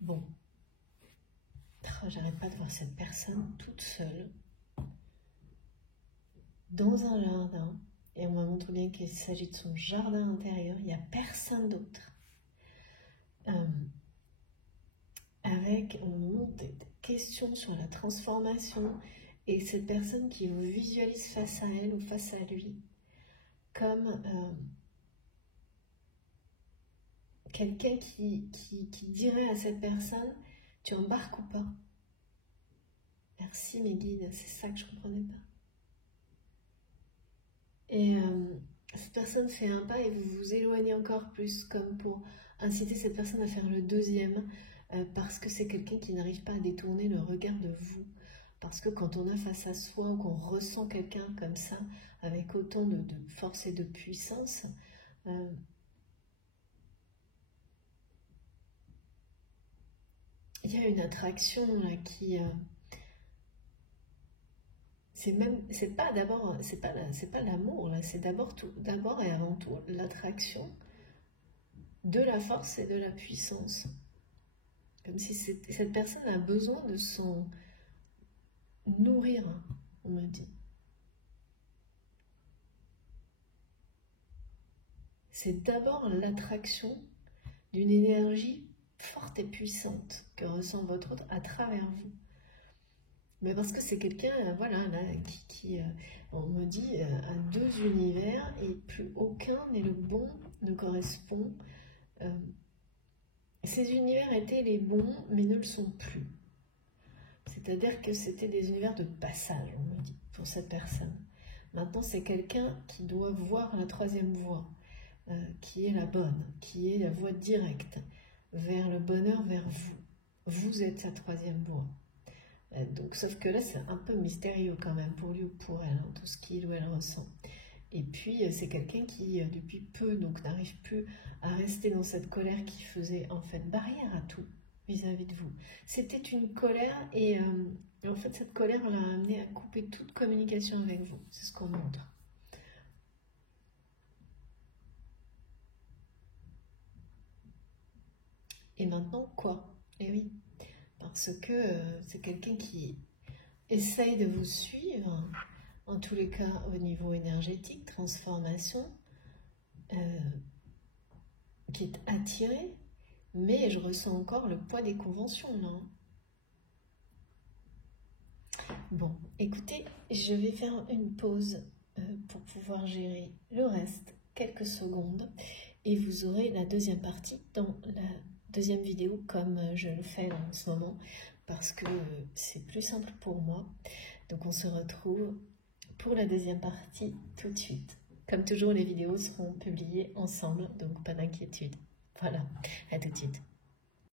Bon. Oh, j'arrête pas de voir cette personne toute seule dans un jardin. Et on me montre bien qu'il s'agit de son jardin intérieur. Il n'y a personne d'autre. Avec, on me montre des questions sur la transformation. Et cette personne qui vous visualise face à elle ou face à lui comme quelqu'un qui dirait à cette personne, tu embarques ou pas? Merci mes guides, c'est ça que je ne comprenais pas. Et cette personne fait un pas et vous vous éloignez encore plus, comme pour inciter cette personne à faire le deuxième, parce que c'est quelqu'un qui n'arrive pas à détourner le regard de vous. Parce que quand on a face à soi ou qu'on ressent quelqu'un comme ça, avec autant de force et de puissance, il y a une attraction là qui... c'est pas d'abord, c'est pas l'amour là, c'est d'abord et avant tout l'attraction de la force et de la puissance. Comme si cette personne a besoin de s'en nourrir, on me dit. C'est d'abord l'attraction d'une énergie forte et puissante que ressent votre autre à travers vous. Mais parce que c'est quelqu'un, voilà, là, qui on me dit, a deux univers et plus aucun n'est le bon, ne correspond. Ces univers étaient les bons, mais ne le sont plus. C'est-à-dire que c'était des univers de passage, on me dit, pour cette personne. Maintenant, c'est quelqu'un qui doit voir la troisième voie, qui est la bonne, qui est la voie directe vers le bonheur, vers vous. Vous êtes sa troisième voie. Donc, sauf que là, c'est un peu mystérieux quand même pour lui ou pour elle, hein, tout ce qu'il ou elle ressent. Et puis, c'est quelqu'un qui, depuis peu, donc n'arrive plus à rester dans cette colère qui faisait en fait barrière à tout vis-à-vis de vous. C'était une colère et en fait, cette colère l'a amené à couper toute communication avec vous. C'est ce qu'on montre. Et maintenant, quoi? Eh oui, parce que c'est quelqu'un qui essaye de vous suivre, en tous les cas au niveau énergétique, transformation, qui est attiré, mais je ressens encore le poids des conventions là. Bon, écoutez, je vais faire une pause pour pouvoir gérer le reste, quelques secondes, et vous aurez la deuxième partie dans la deuxième vidéo comme je le fais en ce moment, parce que c'est plus simple pour moi. Donc on se retrouve pour la deuxième partie tout de suite. Comme toujours, les vidéos seront publiées ensemble, donc pas d'inquiétude. Voilà, à tout de suite.